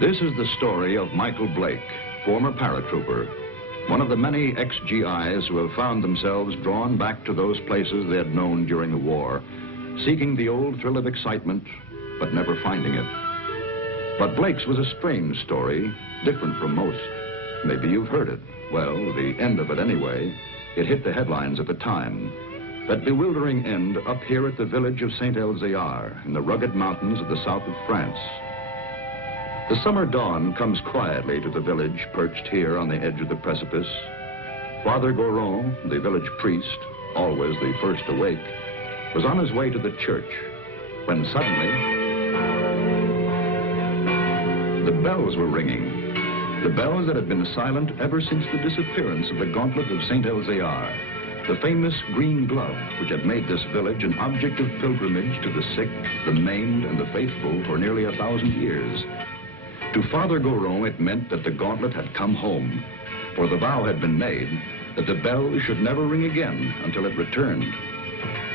This is the story of Michael Blake, former paratrooper, one of the many ex-GIs who have found themselves drawn back to those places they had known during the war, seeking the old thrill of excitement, but never finding it. But Blake's was a strange story, different from most. Maybe you've heard it. Well, the end of it anyway. It hit the headlines at the time. That bewildering end up here at the village of Saint-Elzéar in the rugged mountains of the south of France. The summer dawn comes quietly to the village perched here on the edge of the precipice. Father Goron, the village priest, always the first awake, was on his way to the church when suddenly the bells were ringing. The bells that had been silent ever since the disappearance of the gauntlet of Saint-Elzéar, the famous green glove which had made this village an object of pilgrimage to the sick, the maimed, and the faithful for nearly 1,000 years. To Father Goron, it meant that the gauntlet had come home, for the vow had been made that the bell should never ring again until it returned.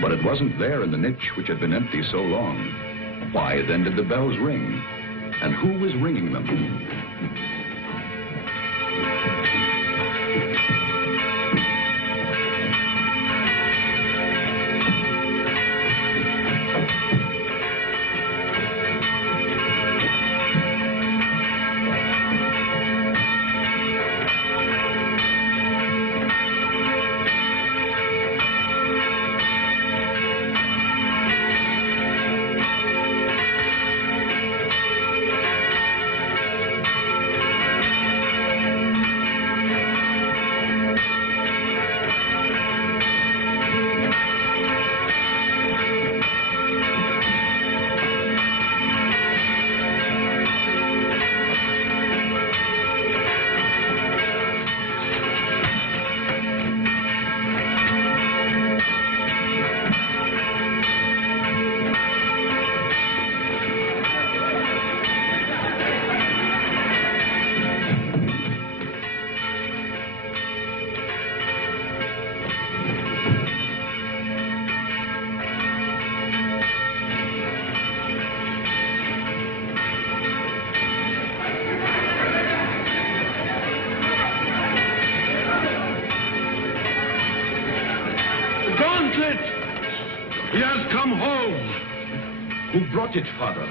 But it wasn't there in the niche which had been empty so long. Why then did the bells ring? And who was ringing them? He has come home. Who brought it, Father?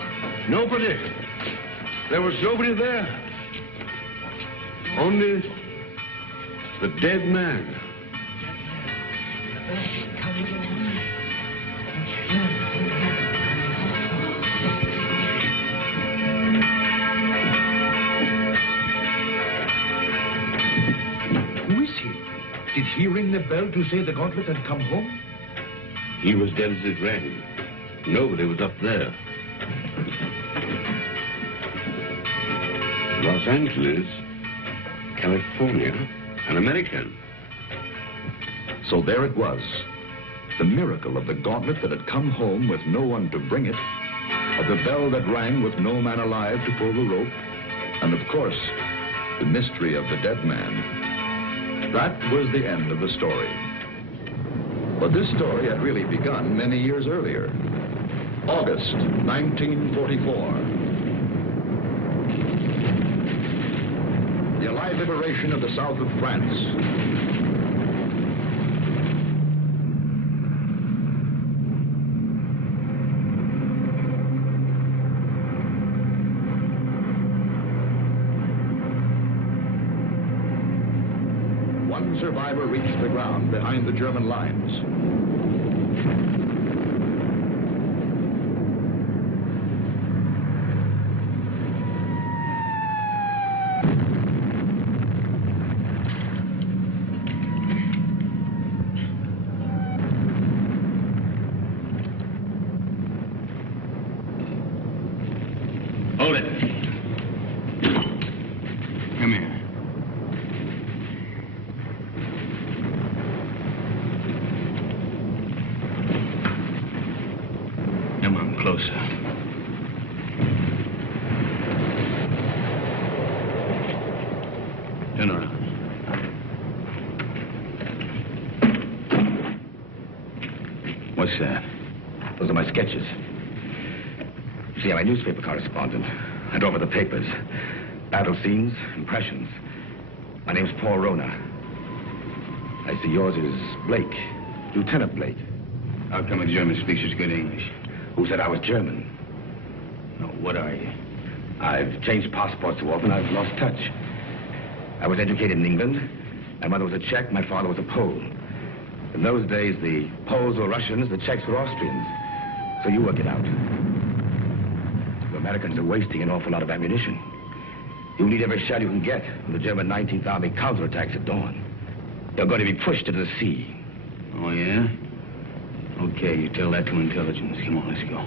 Nobody. There was nobody there. Only the dead man. Who is he? Did he ring the bell to say the gauntlet had come home? He was dead as it rang. Nobody was up there. Los Angeles, California, an American. So there it was. The miracle of the gauntlet that had come home with no one to bring it, of the bell that rang with no man alive to pull the rope, and of course, the mystery of the dead man. That was the end of the story. But this story had really begun many years earlier. August 1944. The Allied liberation of the south of France. One survivor reached the ground behind the German lines. Hold it. Come here. Come on, closer. Turn around. What's that? Those are my sketches. See, I'm a newspaper correspondent. And over the papers. Battle scenes, impressions. My name's Paul Rona. I see yours is Blake. Lieutenant Blake. How come a German speaks such good English? Who said I was German? No, what are you? I've changed passports so often I've lost touch. I was educated in England. My mother was a Czech, my father was a Pole. In those days, the Poles were Russians, the Czechs were Austrians. So you work it out. The Americans are wasting an awful lot of ammunition. You need every shell you can get when the German 19th Army counterattacks at dawn. They're going to be pushed into the sea. Oh, yeah? Okay, you tell that to intelligence. Come on, let's go.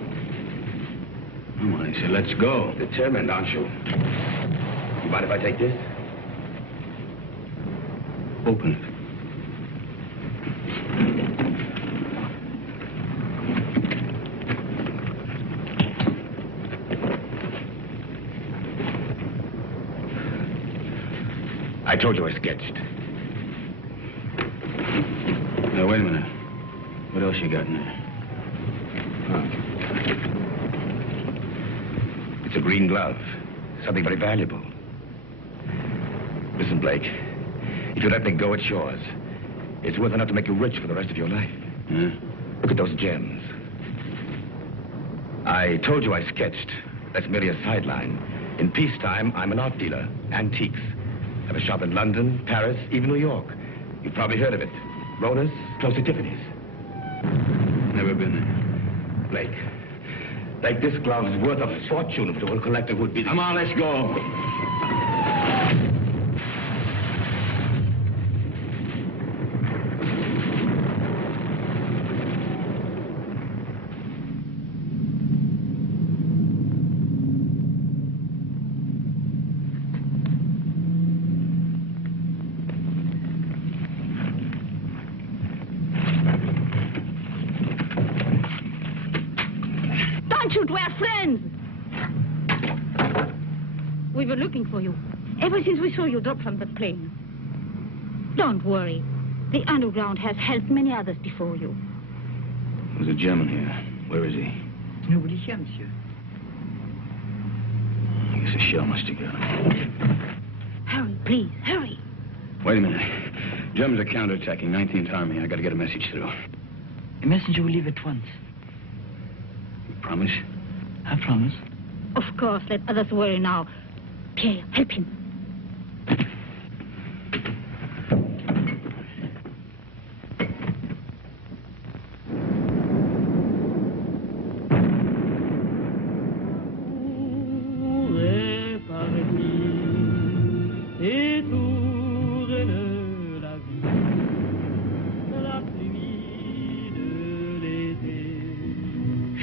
Come on, I said, let's go. Determined, aren't you? You mind if I take this? Open it. I told you I sketched. Now, wait a minute. What else you got in there? It's a green glove. Something very valuable. Listen, Blake. If you let me go, it's yours. It's worth enough to make you rich for the rest of your life. Huh? Look at those gems. I told you I sketched. That's merely a sideline. In peacetime, I'm an art dealer. Antiques. I have a shop in London, Paris, even New York. You've probably heard of it. Rona's, close to Tiffany's. Never been there. Blake, this glove is worth a fortune to a collector who'd be... Come on, let's go. Don't shoot, we're friends. We were looking for you ever since we saw you drop from the plane. Don't worry. The underground has helped many others before you. There's a German here. Where is he? Nobody here, monsieur. I guess a shell must have got him. Hurry, please, hurry. Wait a minute. Germans are counterattacking 19th Army. I got to get a message through. A messenger will leave at once. You promise? I promise. Of course, let others worry now. Pierre, help him.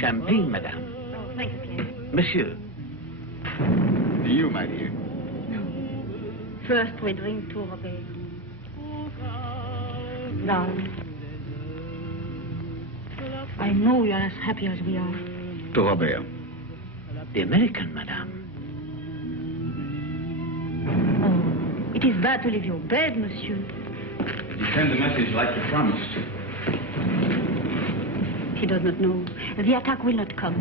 Champagne, madame. Oh, thank you, Pierre. Monsieur. You, my dear. First, we drink to Robert. Darling, I know you're as happy as we are. To Robert. The American, madame. Oh, it is bad to leave your bed, monsieur. You send the message like you promised. He does not know. The attack will not come.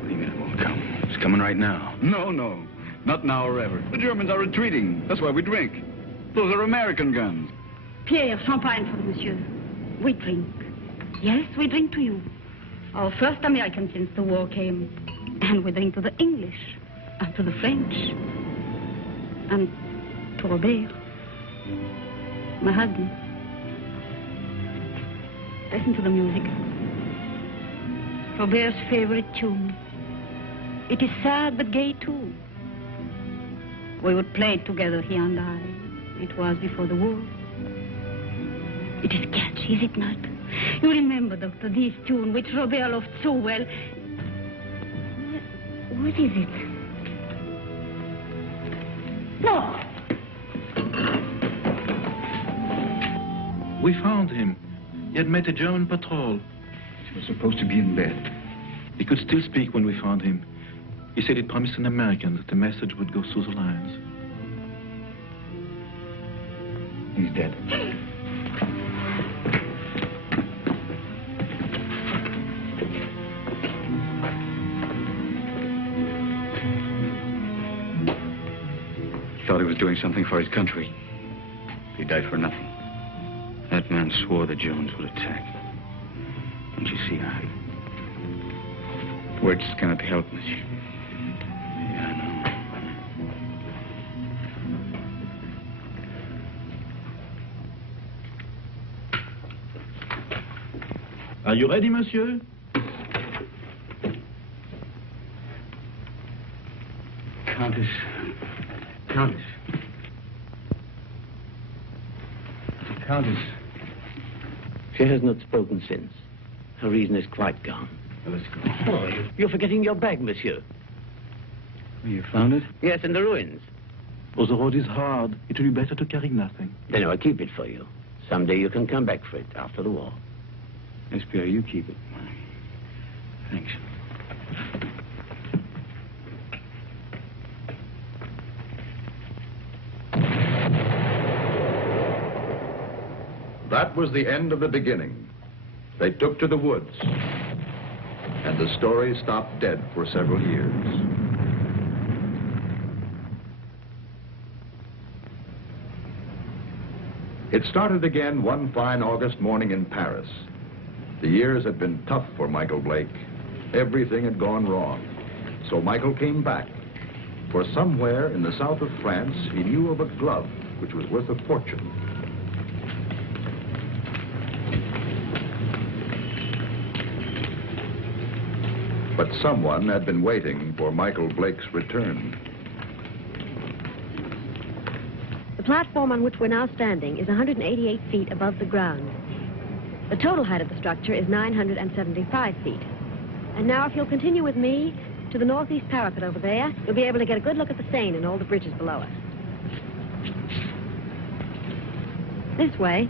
What do you mean it won't come? It's coming right now. No. Not now or ever. The Germans are retreating. That's why we drink. Those are American guns. Pierre, champagne for the monsieur. We drink. Yes, we drink to you. Our first American since the war came. And we drink to the English. And to the French. And to Robert. My husband. Listen to the music. Robert's favorite tune. It is sad but gay too. We would play it together, he and I. It was before the war. It is catchy, is it not? You remember, Doctor, this tune which Robert loved so well. What is it? No! We found him. He had met a German patrol. He was supposed to be in bed. He could still speak when we found him. He said he'd promised an American that the message would go through the lines. He's dead. doing something for his country. He died for nothing. That man swore the Germans would attack. Don't you see, Harry? Words cannot help, monsieur. Yeah, I know. Are you ready, monsieur? Countess. Countess. Countess. She has not spoken since. Her reason is quite gone. Well, let's go. Oh, you're forgetting your bag, monsieur. You found it? Yes, in the ruins. Oh, the road is hard. It will be better to carry nothing. Then I'll keep it for you. Someday you can come back for it after the war. Yes, Pierre, you keep it. Thanks. That was the end of the beginning. They took to the woods, and the story stopped dead for several years. It started again one fine August morning in Paris. The years had been tough for Michael Blake. Everything had gone wrong. So Michael came back. For somewhere in the south of France, he knew of a glove which was worth a fortune. But someone had been waiting for Michael Blake's return. The platform on which we're now standing is 188 feet above the ground. The total height of the structure is 975 feet. And now if you'll continue with me to the northeast parapet over there, you'll be able to get a good look at the Seine and all the bridges below us. This way.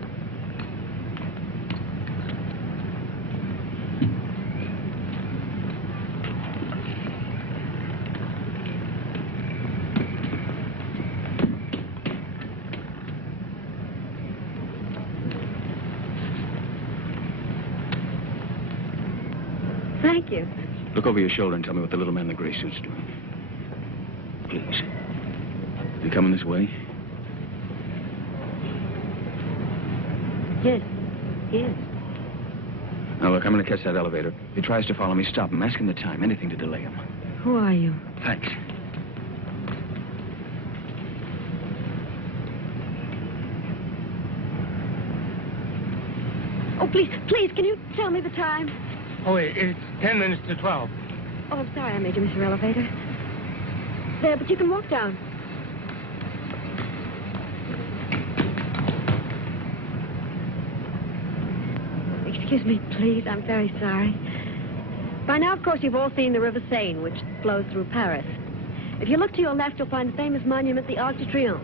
Thank you. Look over your shoulder and tell me what the little man in the gray suit's doing. Please. You coming this way? Yes, he is. Now, look, I'm going to catch that elevator. If he tries to follow me, stop him. Ask him the time. Anything to delay him. Who are you? Thanks. Oh, please, can you tell me the time? Oh, it's 10 minutes to 12. Oh, I'm sorry I made you miss your elevator. There, but you can walk down. Excuse me, please. I'm very sorry. By now, of course, you've all seen the River Seine, which flows through Paris. If you look to your left, you'll find the famous monument, the Arc de Triomphe.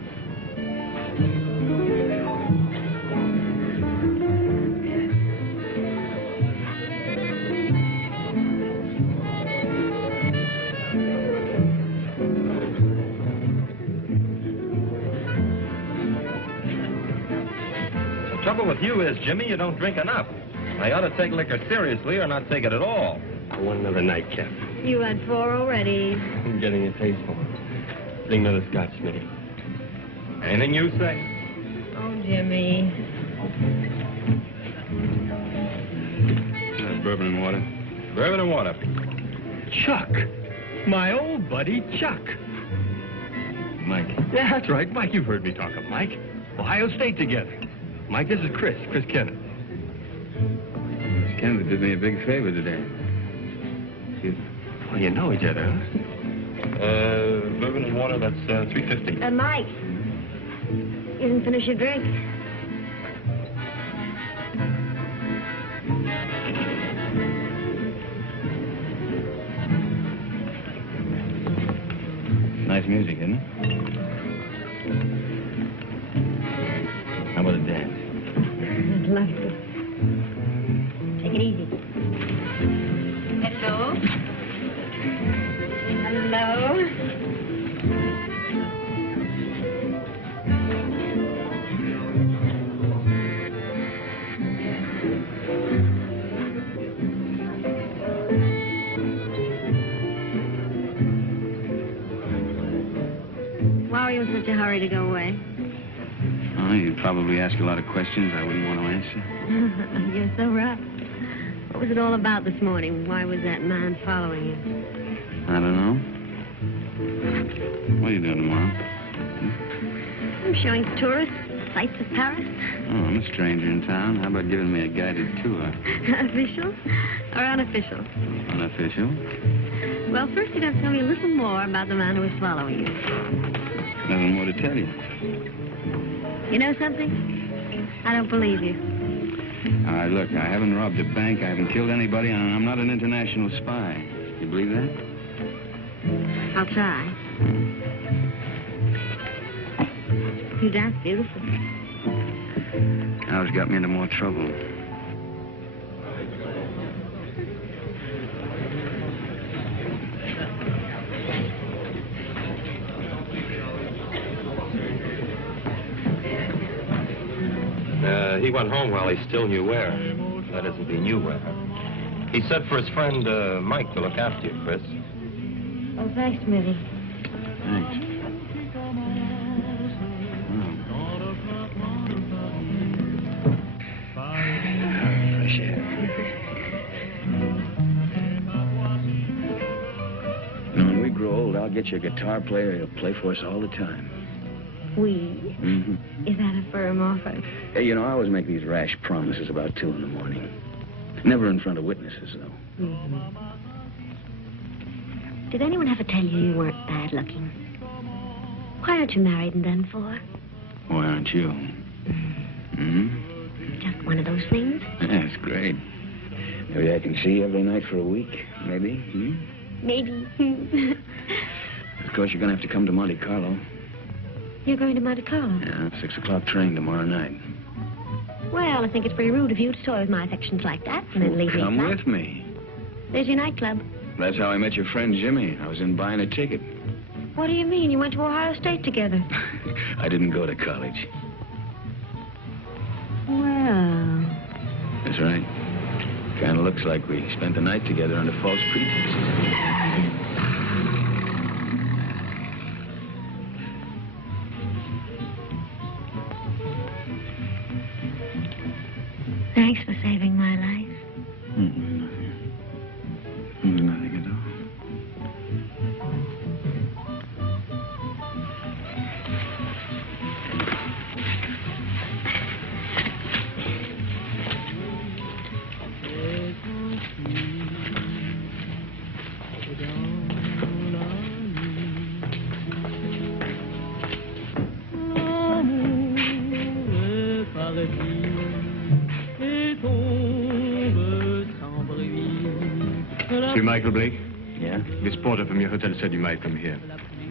The trouble with you is, Jimmy, you don't drink enough. I ought to take liquor seriously or not take it at all. I want another nightcap. You had 4 already. I'm getting a taste for it. Bring another scotch, Smitty. Anything you say. Oh, Jimmy. Bourbon and water. Bourbon and water. Chuck. My old buddy, Chuck. Mike. Yeah, that's right. Mike, you've heard me talk of Mike. Ohio State together. Mike, this is Chris Kenneth. Miss Kennedy did me a big favor today. Excuse me. Well, you know each other, huh? Bourbon and water, that's $3.50. Mike. You didn't finish your drink. Nice music, isn't it? How about a dance? Lovely. Take it easy. Hello. Hello. hurry to go away? Oh, you'd probably ask a lot of questions I wouldn't want to answer. You're so right. What was it all about this morning? Why was that man following you? I don't know. What are you doing tomorrow? I'm showing tourists sights of Paris. Oh, I'm a stranger in town. How about giving me a guided tour? Official or unofficial? Unofficial. Well, first you'd have to tell me a little more about the man who was following you. Nothing more to tell you. You know something? I don't believe you. All right, look, I haven't robbed a bank, I haven't killed anybody, and I'm not an international spy. You believe that? I'll try. You dance beautiful. Al's got me into more trouble. He went home while he still knew where. That is, if he knew where. He said for his friend, Mike, to look after you, Chris. Oh, thanks, Mitty. Thanks. Fresh air. You know, when we grow old, I'll get you a guitar player. He'll play for us all the time. We? Mm-hmm. Is that a firm offer? Hey, you know, I always make these rash promises about 2 in the morning. Never in front of witnesses, though. Mm-hmm. Did anyone ever tell you you weren't bad looking? Why aren't you married and done for? Why aren't you? Hmm? Just one of those things? Yeah, it's great. Maybe I can see you every night for a week. Maybe. Hmm? Maybe. Of course, you're going to have to come to Monte Carlo. You're going to Monte Carlo? Yeah, 6 o'clock train tomorrow night. Well, I think it's pretty rude of you to toy with my affections like that and then leave me Come flat. with me. There's your nightclub. That's how I met your friend Jimmy. I was in buying a ticket. What do you mean? You went to Ohio State together. I didn't go to college. Well... That's right. Kind of looks like we spent the night together under false pretenses. Thanks for saving my life. Nothing at all. Monsieur Michael Blake? Yeah? This porter from your hotel said you might come here.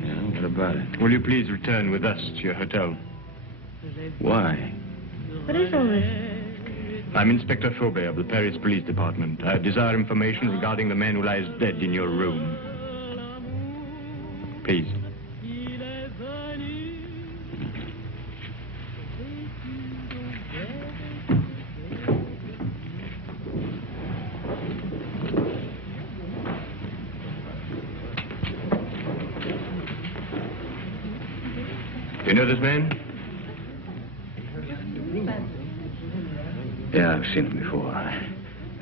Yeah, what about it? Will you please return with us to your hotel? Why? What is all this? I'm Inspector Faubert of the Paris Police Department. I desire information regarding the man who lies dead in your room. Please. Do you know this man? Yeah, I've seen him before. I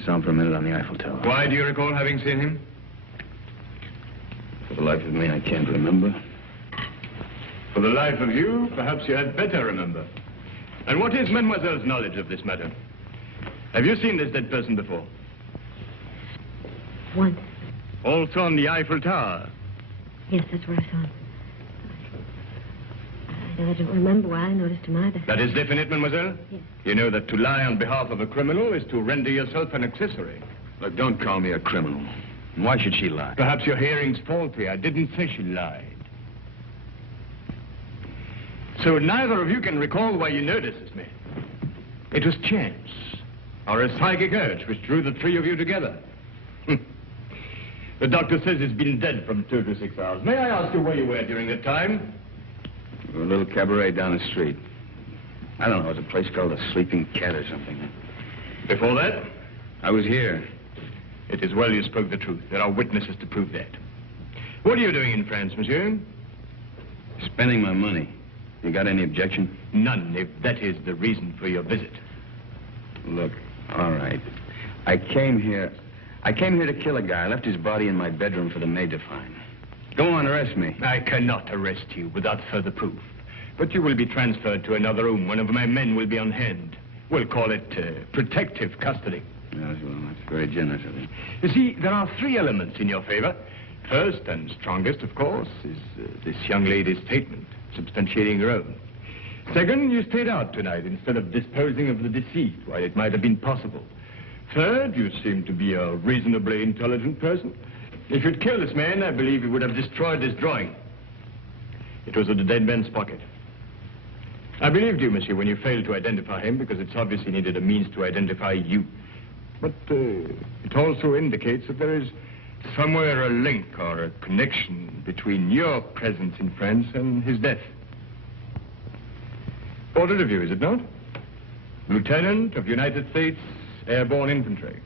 saw him for a minute on the Eiffel Tower. Why do you recall having seen him? For the life of me, I can't remember. For the life of you, perhaps you had better remember. And what is Mademoiselle's knowledge of this matter? Have you seen this dead person before? Once. Also on the Eiffel Tower? Yes, that's where I saw him. I don't remember why I noticed him either. That is definite, mademoiselle? Yes. You know that to lie on behalf of a criminal is to render yourself an accessory. Look, don't call me a criminal. Why should she lie? Perhaps your hearing's faulty. I didn't say she lied. So neither of you can recall why you noticed this man. It was chance, or a psychic urge which drew the 3 of you together. The doctor says he's been dead from 2 to 6 hours. May I ask you where you were during that time? A little cabaret down the street. I don't know, it was a place called the Sleeping Cat or something. Before that? I was here. It is well you spoke the truth. There are witnesses to prove that. What are you doing in France, monsieur? Spending my money. You got any objection? None, if that is the reason for your visit. Look, all right. I came here to kill a guy. I left his body in my bedroom for the maid to find. Go on, arrest me. I cannot arrest you without further proof. But you will be transferred to another room. One of my men will be on hand. We'll call it protective custody. Yes, well, that's very generous of you. You see, there are 3 elements in your favor. First and strongest, of course, is this young lady's statement, substantiating her own. Second, you stayed out tonight instead of disposing of the deceased, while it might have been possible. Third, you seem to be a reasonably intelligent person. If you'd killed this man, I believe you would have destroyed this drawing. It was in the dead man's pocket. I believed you, monsieur, when you failed to identify him, because it's obvious he needed a means to identify you. But it also indicates that there is somewhere a link or a connection between your presence in France and his death. Ordered of you, is it not? Lieutenant of United States Airborne Infantry.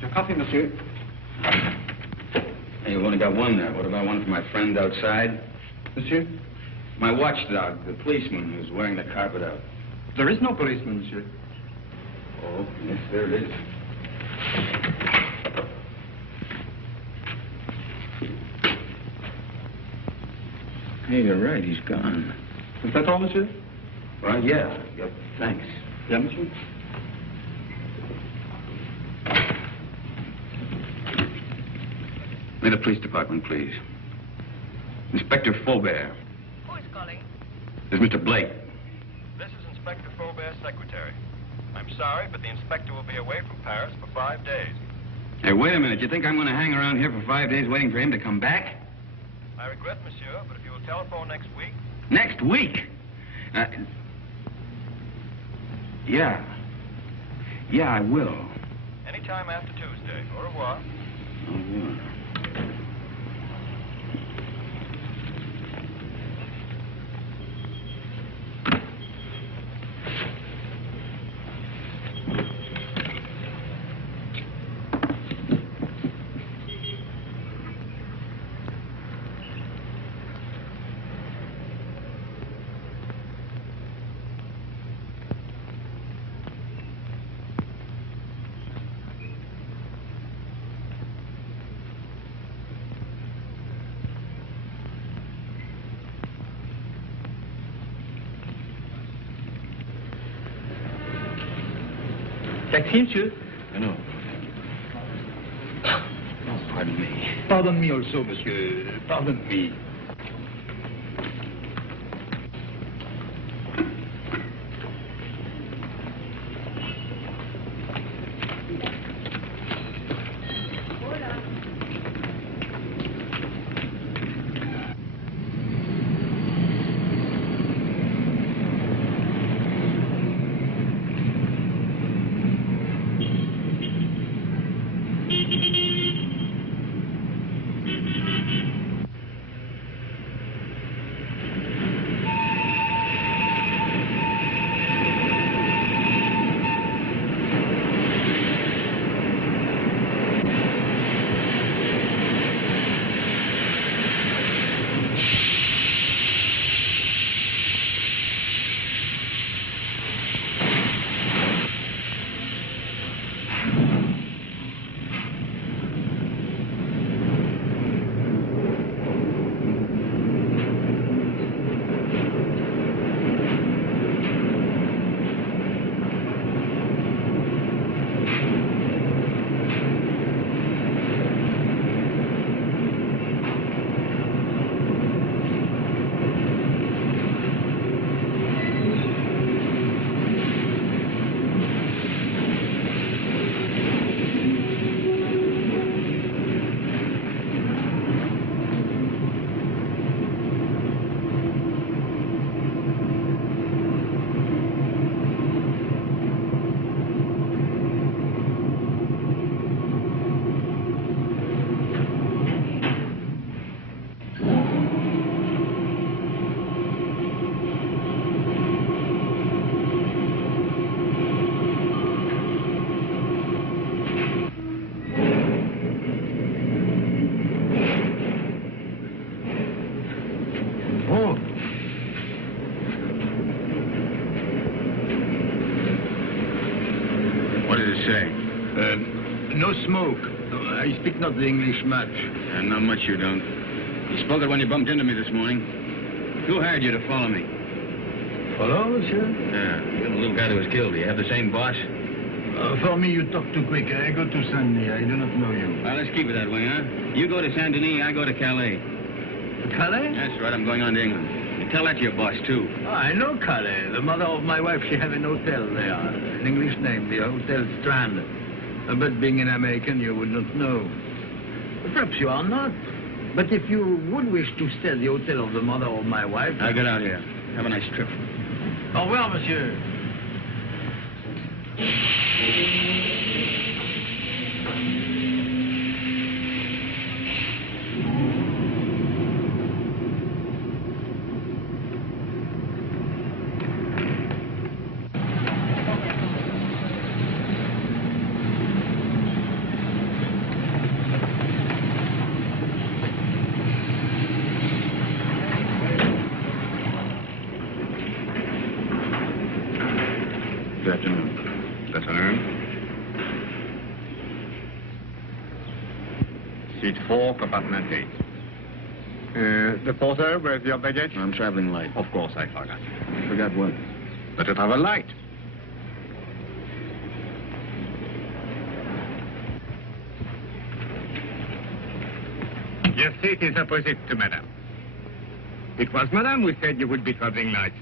Your coffee, monsieur. Hey, you've only got one there. What about one for my friend outside? Monsieur? My watchdog, the policeman who's wearing the carpet out. There is no policeman, monsieur. Oh, yes, there it is. Hey, you're right. He's gone. Is that all, monsieur? Well, yeah. Yep. Thanks. Yeah, monsieur? May the police department, please. Inspector Faubert. Who is calling? There's Mr. Blake. This is Inspector Faubert's secretary. I'm sorry, but the inspector will be away from Paris for 5 days. Hey, wait a minute. You think I'm going to hang around here for 5 days waiting for him to come back? I regret, monsieur, but if you will telephone next week... Next week? Yeah. Yeah, I will. Anytime after Tuesday. Au revoir. Au revoir. Taxi, monsieur? No. Oh, pardon me. Pardon me also, monsieur. Pardon me. No smoke. I speak not the English much. Not much you don't. You spoke it when you bumped into me this morning. Who hired you to follow me? Follow, monsieur? Yeah, you're the little guy that was killed. Do you have the same boss? For me, you talk too quick. I go to Saint-Denis. I do not know you. Well, let's keep it that way, huh? You go to Saint-Denis, I go to Calais. Calais? That's right, I'm going on to England. You tell that to your boss, too. Oh, I know Calais. The mother of my wife, she have an hotel there. An English name, the Hotel Strand. But being an American, you would not know. Perhaps you are not. But if you would wish to stay at the hotel of the mother of my wife... I'll get out here. Have a nice trip. Au revoir, monsieur. Good afternoon. Good afternoon. Seat 4, compartment 8. The porter, where's your baggage? I'm traveling light. Of course, I forgot. Forgot what? But to travel light. Your seat is opposite to Madame. It was Madame who said you would be traveling light.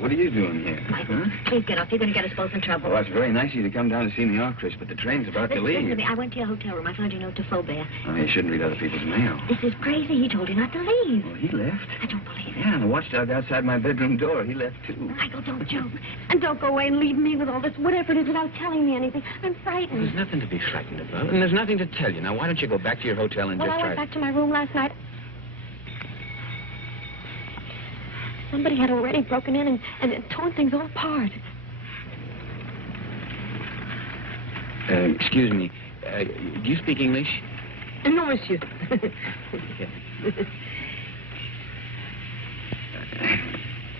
What are you doing here? Michael, please get off. You're going to get us both in trouble. Well, that's very nice of you to come down to see me off, Chris, but the train's about to Listen leave. to me. I went to your hotel room. I found your note to Faubert. Oh, you shouldn't read other people's mail. This is crazy. He told you not to leave. Well, he left. I don't believe it. Yeah, and the watchdog outside my bedroom door, he left, too. Michael, don't joke. And don't go away and leave me with all this whatever it is without telling me anything. I'm frightened. There's nothing to be frightened about, and there's nothing to tell you. Now, why don't you go back to your hotel and Well, just I try... went back to my room last night. Somebody had already broken in and torn things all apart. Excuse me. Do you speak English? No, monsieur. Who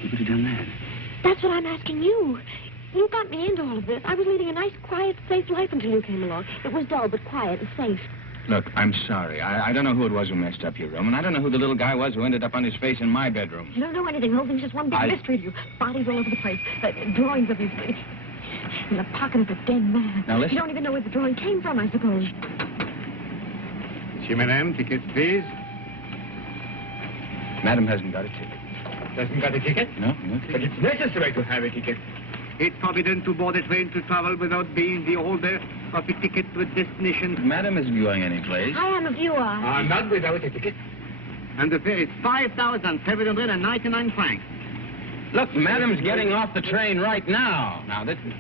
could have done that? That's what I'm asking you. You got me into all of this. I was leading a nice, quiet, safe life until you came along. It was dull, but quiet and safe. Look, I'm sorry. I don't know who it was who messed up your room, and I don't know who the little guy was who ended up on his face in my bedroom. You don't know anything. The whole thing's just one big mystery to you. Bodies all over the place. Drawings of his... in the pocket of the dead man. Now, listen. You don't even know where the drawing came from, I suppose. Monsieur, Madame, tickets, please. Madam hasn't got a ticket. Doesn't got a ticket? No ticket. But it's necessary to have a ticket. It's forbidden to board a train to travel without being the holder of a ticket to a destination. Madam isn't going anyplace. I am if you are. Not without a ticket. And the fare is 5,799 francs. Look, Madam's getting off the train right now. Now, this is...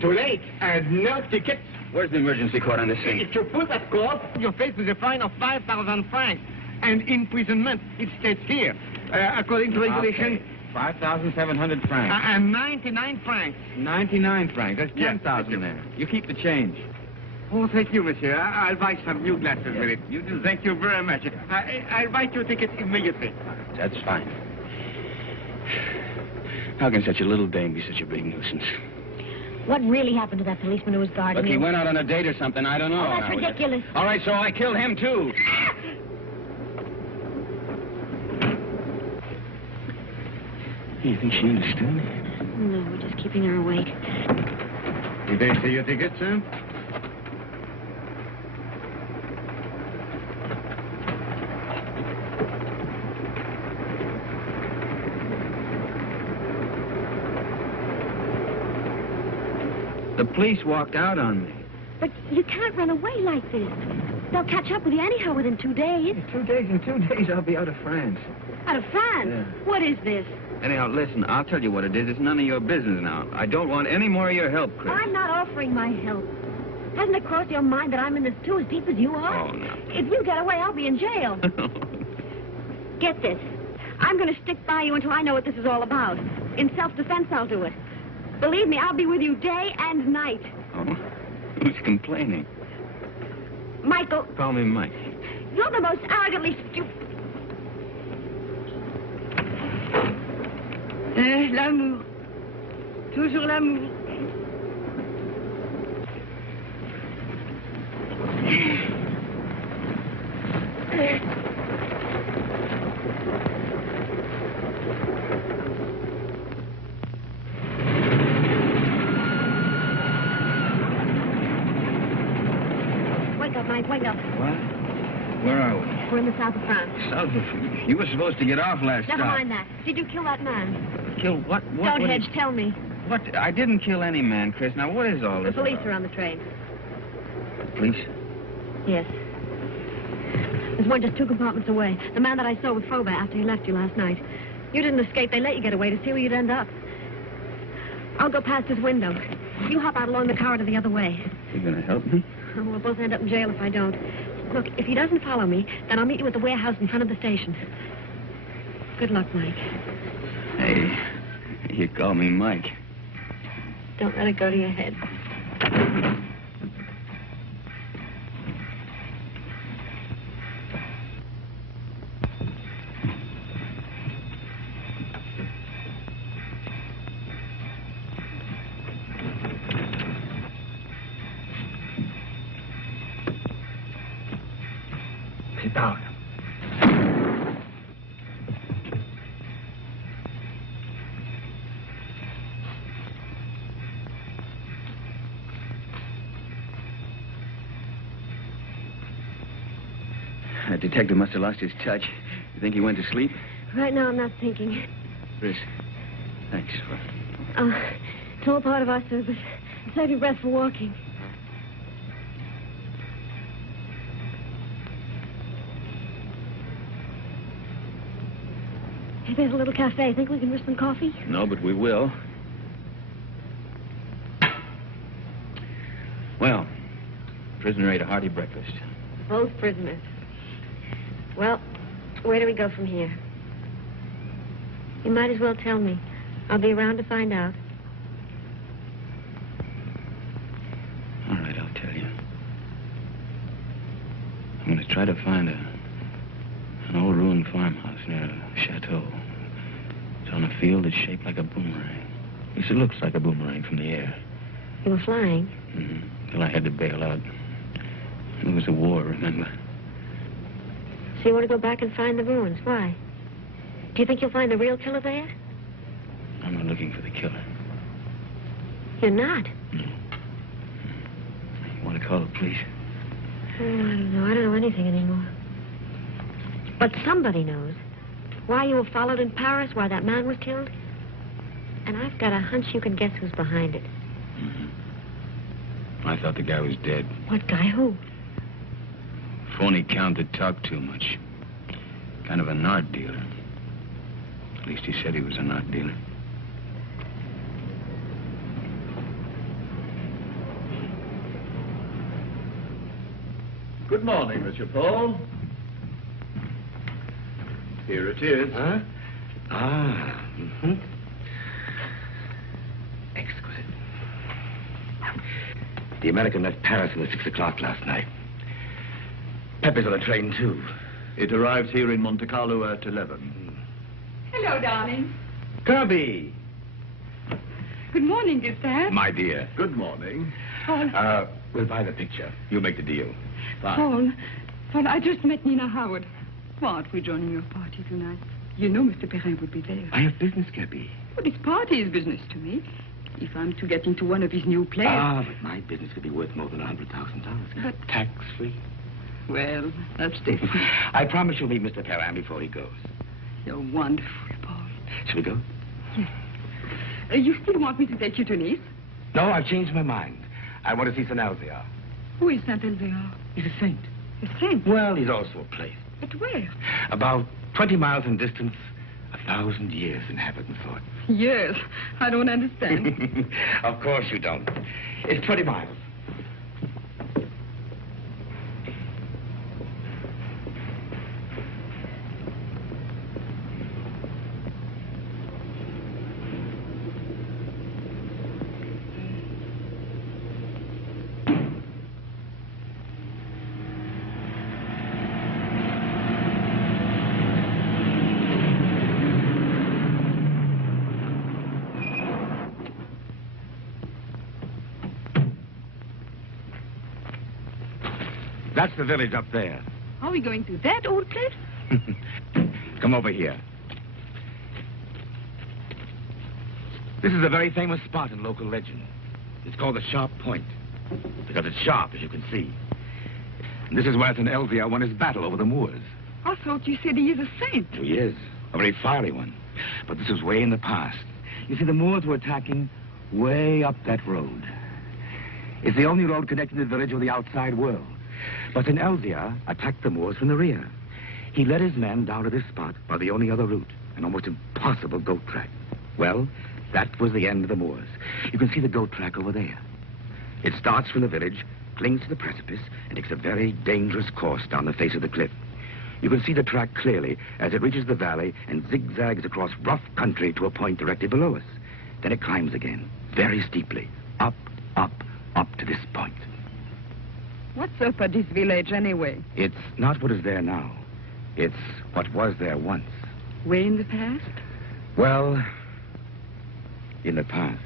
Too late. And no ticket. Where's the emergency cord on this thing? If you pull that cord, you're faced with a fine of 5,000 francs. And imprisonment. It states here, according to regulation... Okay. 5,700 francs. And 99 francs. 99 francs. That's 10,000 there. You keep the change. Oh, thank you, monsieur. I'll buy some new glasses with it. You do. Thank you very much. I'll write you a ticket immediately. That's fine. How can such a little dame be such a big nuisance? What really happened to that policeman who was guarding Look, he you? went out on a date or something. I don't know. Oh, that's ridiculous. All right, so I killed him, too. You think she understood? No, we're just keeping her awake. Did they see your ticket, sir? The police walked out on me. But you can't run away like this. They'll catch up with you anyhow within 2 days. In 2 days, I'll be out of France. Out of France? Yeah. What is this? Anyhow, listen, I'll tell you what it is. It's none of your business now. I don't want any more of your help, Chris. I'm not offering my help. Hasn't it crossed your mind that I'm in this too as deep as you are? Oh, no. If you get away, I'll be in jail. Get this. I'm going to stick by you until I know what this is all about. In self-defense, I'll do it. Believe me, I'll be with you day and night. Oh? Who's complaining? Michael. Call me Mike. You're the most arrogantly stupid... L'amour. Toujours l'amour. Mike. Wake up. What? Where are we? We're in the south of France. South of... You were supposed to get off last Never stop. mind that. Did you kill that man? Kill what? Don't hedge. Tell me. What? I didn't kill any man, Chris. Now, what is all The this police about? are on the train. Police? Yes. There's one just 2 compartments away. The man that I saw with Faubourg after he left you last night. You didn't escape. They let you get away to see where you'd end up. I'll go past his window. You hop out along the corridor the other way. You gonna help me? Oh, we'll both end up in jail if I don't. Look, if he doesn't follow me, then I'll meet you at the warehouse in front of the station. Good luck, Mike. Hey, you call me Mike. Don't let it go to your head. Sit down. That detective must have lost his touch. You think he went to sleep? Right now, I'm not thinking. Chris, thanks for... It's all part of our service. Save your breath for walking. Hey, there's a little cafe. Think we can risk some coffee? No, but we will. Well, prisoner ate a hearty breakfast. Both prisoners. Well, where do we go from here? You might as well tell me. I'll be around to find out. All right, I'll tell you. I'm going to try to find an old ruined farmhouse near a chateau. It's on a field that's shaped like a boomerang. At least it looks like a boomerang from the air. You were flying? Mm-hmm. Till I had to bail out. It was a war, remember? So you want to go back and find the ruins? Why? Do you think you'll find the real killer there? I'm not looking for the killer. You're not? No. You want to call the police? Oh, I don't know. I don't know anything anymore. But somebody knows. Why you were followed in Paris, why that man was killed. And I've got a hunch you can guess who's behind it. Mm-hmm. I thought the guy was dead. What guy? Who? Phony count that talked too much. Kind of an art dealer. At least he said he was an art dealer. Good morning, Monsieur Paul. Here it is. Huh? Ah, mm-hmm. Exquisite. The American left Paris at 6 o'clock last night. Pepe's on the train, too. It arrives here in Monte Carlo at 11. Hello, darling. Kirby! Good morning, Gustave. My dear. Good morning. Paul. We'll buy the picture. You make the deal. Paul, I just met Nina Howard. Why aren't we joining your party tonight? You know Mr. Perrin would be there. I have business, Kirby. But his party is business to me. If I'm to get into one of his new plays... Ah, but my business could be worth more than $100,000. But... Tax-free. Well, that's different. I promise you'll meet Mr. Perrin before he goes. You're wonderful, Paul. Shall we go? Yes. You still want me to take you to Nice? No, I've changed my mind. I want to see Saint Alvear. Who is Saint Alvear? He's a saint. A saint? Well, he's also a place. But where? About 20 miles in distance, 1,000 years in habit and thought. Yes, I don't understand. Of course you don't. It's 20 miles. That's the village up there. Are we going to that old place? Come over here. This is a very famous spot in local legend. It's called the Sharp Point, because it's sharp, as you can see. And this is where St. Elvia won his battle over the Moors. I thought you said he is a saint. He is. A very fiery one. But this was way in the past. You see, the Moors were attacking way up that road. It's the only road connecting the village with the outside world. But St. Elvia attacked the Moors from the rear. He led his men down to this spot by the only other route, an almost impossible goat track. Well, that was the end of the Moors. You can see the goat track over there. It starts from the village, clings to the precipice, and takes a very dangerous course down the face of the cliff. You can see the track clearly as it reaches the valley and zigzags across rough country to a point directly below us. Then it climbs again, very steeply, up, up, up to this point. What's up at this village, anyway? It's not what is there now. It's what was there once. Way in the past? Well, in the past.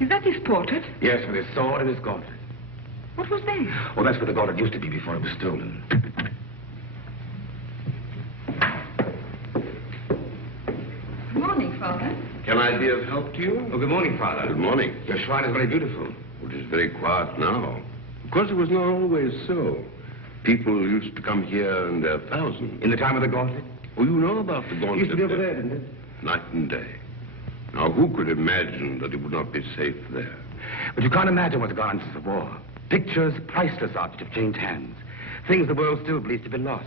Is that his portrait? Yes, with his sword and his gauntlet. What was there? Oh, that's where the gauntlet used to be before it was stolen. Good morning, Father. Can I be of help to you? Oh, good morning, Father. Good morning. Your shrine is very beautiful. It is very quiet now. Of course, it was not always so. People used to come here in their thousands. In the time of the gauntlet? Oh, you know about the gauntlet. It used to be over there, didn't it? Night and day. Now, who could imagine that it would not be safe there? But you can't imagine what's gone since the war. Pictures, priceless objects have changed hands. Things the world still believes to be lost.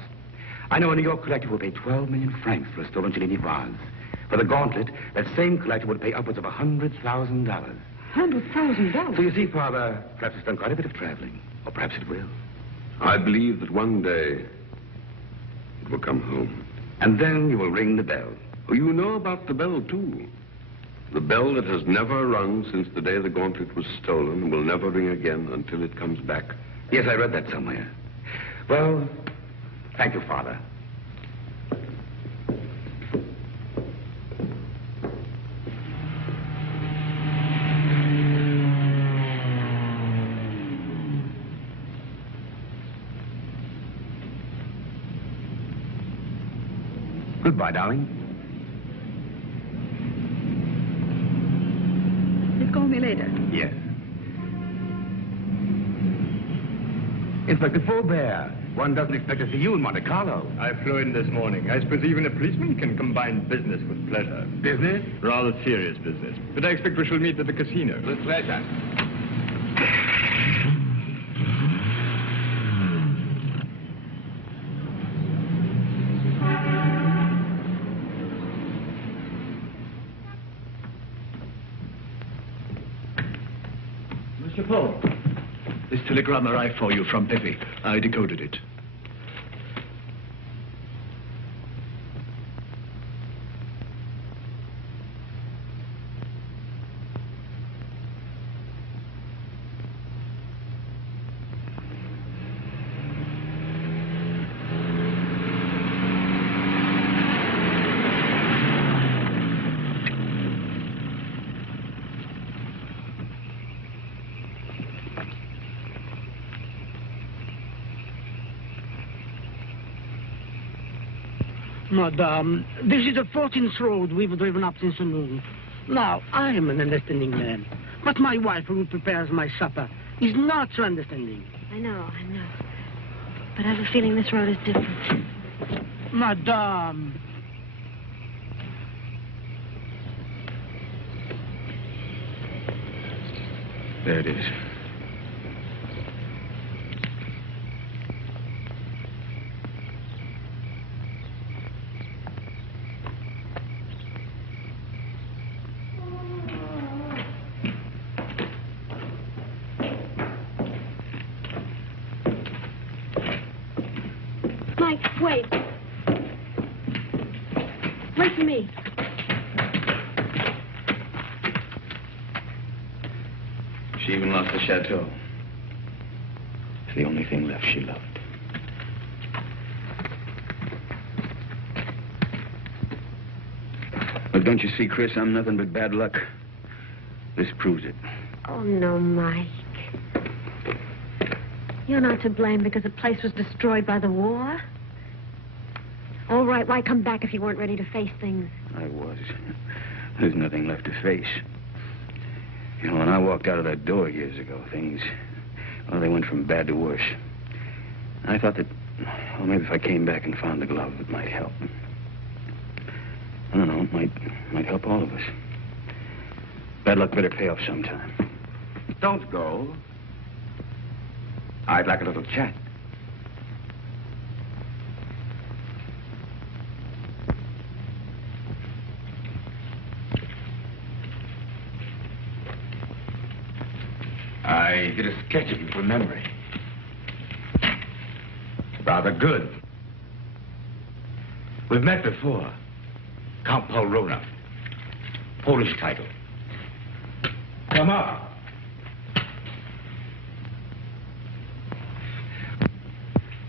I know a New York collector will pay 12 million francs for a stolen Cellini vase. For the gauntlet, that same collector would pay upwards of $100,000. $100,000? So you see, Father, perhaps it's done quite a bit of traveling. Or perhaps it will. I believe that one day it will come home. And then you will ring the bell. Oh, you know about the bell, too. The bell that has never rung since the day the gauntlet was stolen and will never ring again until it comes back. Yes, I read that somewhere. Well, thank you, Father. Goodbye, darling. Call me later. Yes. Inspector Faubert, one doesn't expect to see you in Monte Carlo. I flew in this morning. I suppose even a policeman can combine business with pleasure. Business? Rather serious business. But I expect we shall meet at the casino. With pleasure. Mr. Paul, this telegram arrived for you from Pepe. I decoded it. Madame, this is the 14th road we've driven up since noon. Now, I am an understanding man, but my wife, who prepares my supper, is not so understanding. I know. But I have a feeling this road is different. Madame. There it is. Mike, wait. Wait for me. She even lost the chateau. It's the only thing left she loved. But don't you see, Chris, I'm nothing but bad luck. This proves it. Oh, no, Mike. You're not to blame because the place was destroyed by the war. All right, why come back if you weren't ready to face things? I was. There's nothing left to face. You know, when I walked out of that door years ago, things, well, they went from bad to worse. I thought that, well, maybe if I came back and found the glove, it might help. I don't know, it might help all of us. Bad luck better pay off sometime. Don't go. I'd like a little chat. I did a sketch of you from memory. Rather good. We've met before. Count Polrona. Polish title. Come up.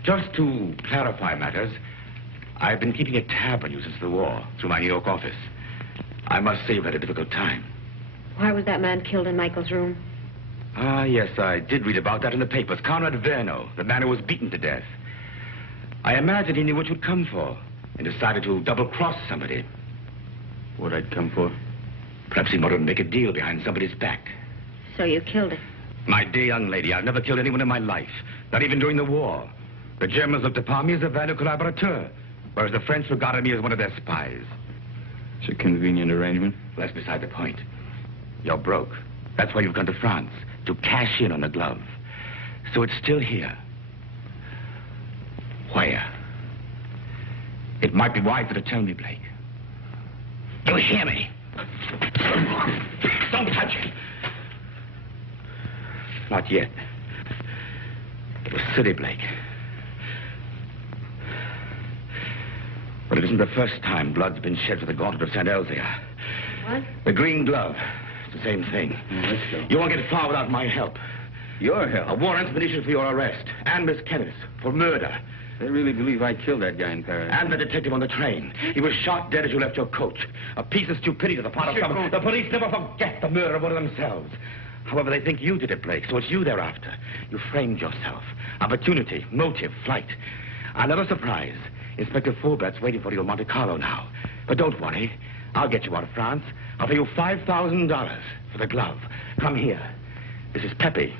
Just to clarify matters, I've been keeping a tab on you since the war, through my New York office. I must say you've had a difficult time. Why was that man killed in Michael's room? Ah, yes, I did read about that in the papers. Conrad Verno, the man who was beaten to death. I imagined he knew what you'd come for and decided to double-cross somebody. What I'd come for? Perhaps he wanted to make a deal behind somebody's back. So you killed him? My dear young lady, I've never killed anyone in my life, not even during the war. The Germans looked upon me as a valuable collaborateur, whereas the French regarded me as one of their spies. It's a convenient arrangement. Well, that's beside the point. You're broke. That's why you've gone to France, to cash in on the glove. So it's still here. Where? It might be wiser to tell me, Blake. You hear me? Don't touch it. Not yet. It was silly, Blake. But it isn't the first time blood's been shed for the gauntlet of St. Elzea. What? The green glove. It's the same thing. Let's go. You won't get far without my help. Your help? A warrant's been issued for your arrest. And Miss Kenneth for murder. They really believe I killed that guy in Paris. And the detective on the train. He was shot dead as you left your coach. A piece of stupidity to the part of some. The police never forget the murder of one of themselves. However, they think you did it, Blake, so it's you they're after. You framed yourself. Opportunity, motive, flight. Another surprise. Inspector Faubert's waiting for you in Monte Carlo now. But don't worry. I'll get you out of France. I'll pay you $5,000 for the glove. Come here. This is Pepe.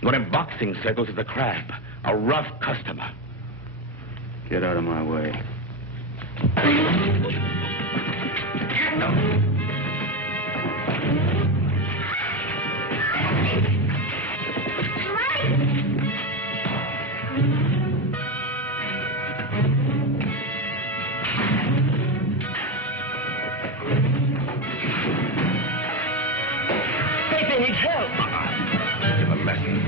Known in boxing circles as the Crab. A rough customer. Get out of my way. No. Pepe needs help. Give a lesson.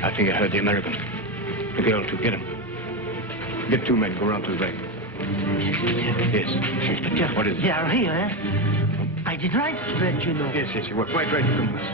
I think I heard the American. The girl to get him. Get two men, go around to the back. Yes. Inspector. What is it? They are here, eh? I did right to let you know. Yes, you were quite right to come with us.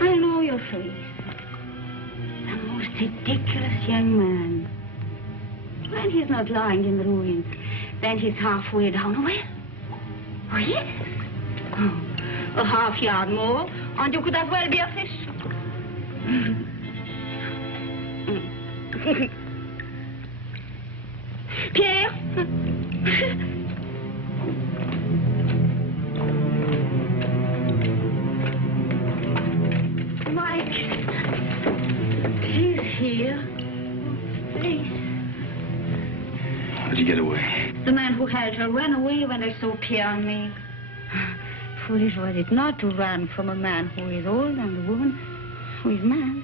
I know your face. The most ridiculous young man. When he's not lying in the ruins, then he's halfway down a well. Oh, yes. Oh, a half yard more, and you could as well be a fish. Pierre? Mike. He's here. Please. How'd you get away? The man who held her ran away when they saw Pierre and me. Foolish was it not to run from a man who is old and a woman who is mad.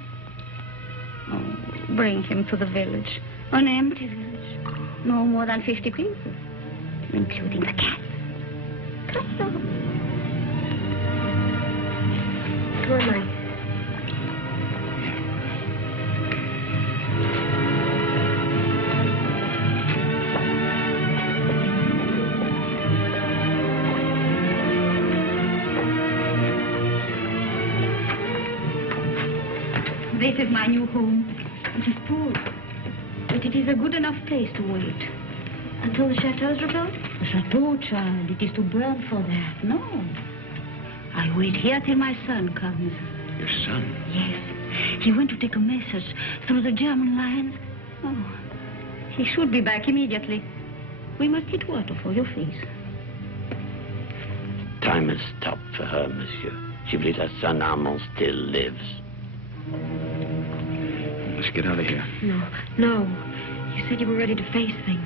Oh, bring him to the village. An empty village. No more than 50 people, including the cat. Come on. Come on, Mike. This is my new home. It is poor, but it is a good enough place to wait. Until the chateau is rebuilt? The chateau, child, it is to burn for that. No. I wait here till my son comes. Your son? Yes. He went to take a message through the German lines. Oh, he should be back immediately. We must get water for your face. Time has stopped for her, monsieur. She believes her son Armand still lives. Let's get out of here. No. You said you were ready to face things.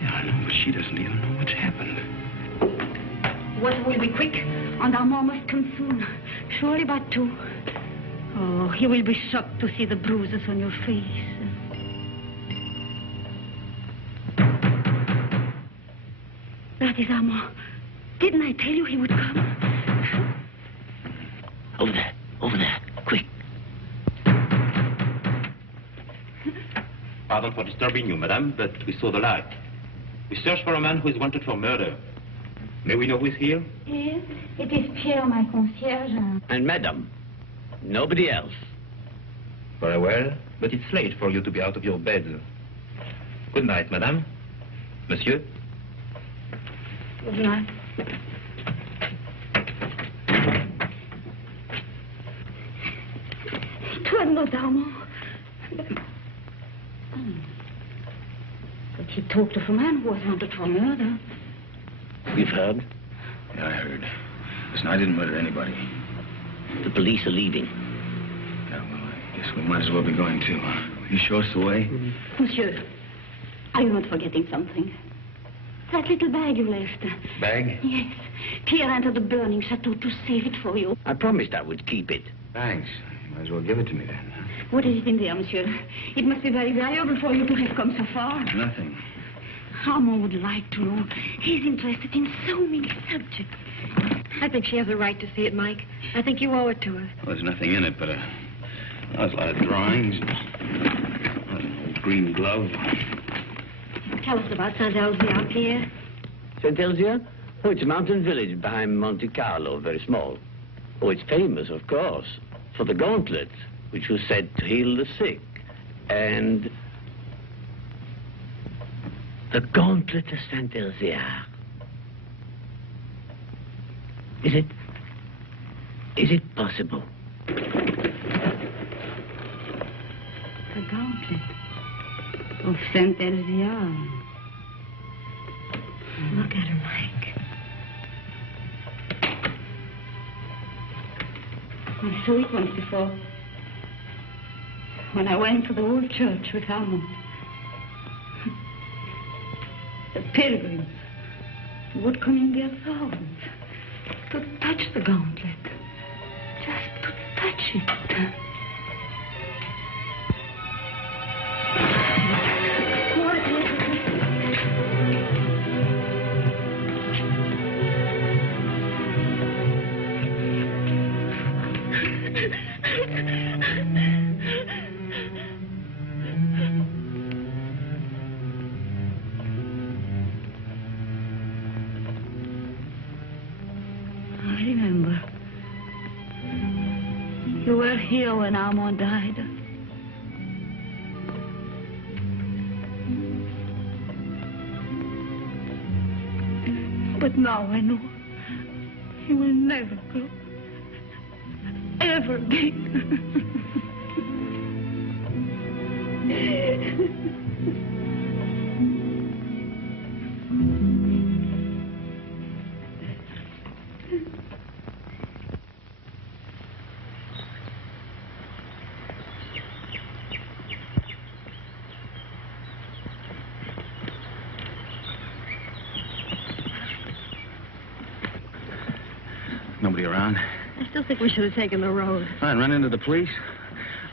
Yeah, I know, but she doesn't even know what's happened. Water will be quick, and Armand must come soon. Surely by 2. Oh, he will be shocked to see the bruises on your face. That is Armand. Didn't I tell you he would come? Over there, quick. Pardon for disturbing you, madame, but we saw the light. We search for a man who is wanted for murder. May we know who is here? Yes, it is Pierre, my concierge. And madame, nobody else. Very well, but it's late for you to be out of your bed. Good night, madame. Monsieur? Good night. It was not Armand. But he talked of a man who was wanted for murder. You've heard? Yeah, I heard. Listen, I didn't murder anybody. The police are leaving. Yeah, well, I guess we might as well be going too. You show us the way? Monsieur, are you not forgetting something? That little bag you left. Bag? Yes. Pierre entered the burning chateau to save it for you. I promised I would keep it. Thanks. You might as well give it to me then. What is it in there, monsieur? It must be very valuable for you to have come so far. Nothing. Armand would like to know. He's interested in so many subjects. I think she has a right to see it, Mike. I think you owe it to her. Well, there's nothing in it, but there's a lot of drawings. An old green glove. Tell us about Saint-Elzéar, Pierre. Saint-Elzéar? Oh, it's a mountain village behind Monte Carlo, very small. Oh, it's famous, of course, for the gauntlet, which was said to heal the sick. And the gauntlet of Saint-Elzéar. Is it possible? The gauntlet of Saint-Elzéar. Look at her, Mike. I saw it once before. When I went to the old church with Armand. The pilgrims would come in their thousands to touch the gauntlet. Just to touch it. here when Armand died. But now I know he will never go. Ever again. Nobody around? I still think we should have taken the road. Fine, run into the police.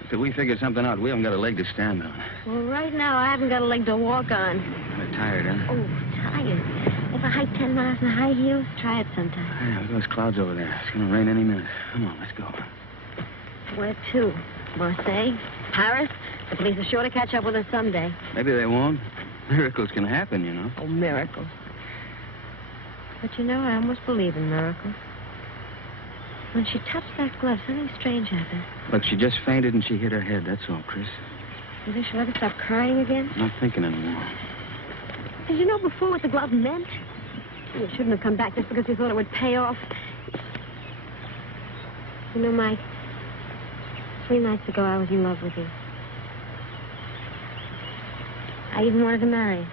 Until we figure something out, we haven't got a leg to stand on. Well, right now, I haven't got a leg to walk on. Kind of tired, huh? Oh, tired. If I hike 10 miles in high heels, try it sometime. Yeah, look at those clouds over there. It's going to rain any minute. Come on, let's go. Where to? Marseille? Paris? The police are sure to catch up with us someday. Maybe they won't. Miracles can happen, you know. Oh, miracles. But you know, I almost believe in miracles. When she touched that glove, something strange happened. Look, she just fainted and she hit her head, that's all, Chris. You think she'll ever stop crying again? Not thinking anymore. Did you know before what the glove meant? You shouldn't have come back just because you thought it would pay off. You know, Mike, 3 nights ago I was in love with you. I even wanted to marry you.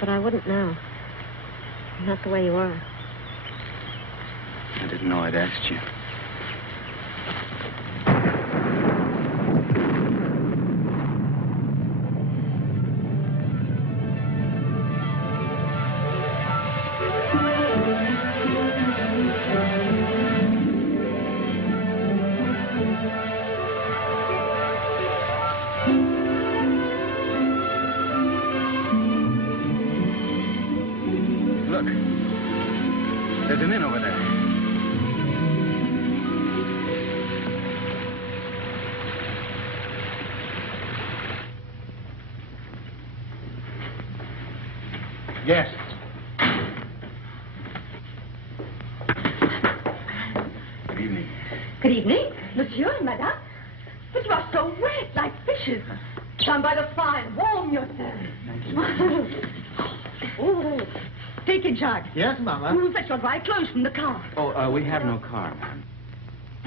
But I wouldn't now. Not the way you are. I didn't know I'd asked you. Look, there's an inn over there. Yes. Good evening. Good evening, monsieur and madame. But you are so wet, like fishes. Stand by the fire and warm yourselves. Thank you. Oh, take it, Jacques. Yes, Mama. We will fetch your dry clothes from the car. Oh, we have no car, ma'am.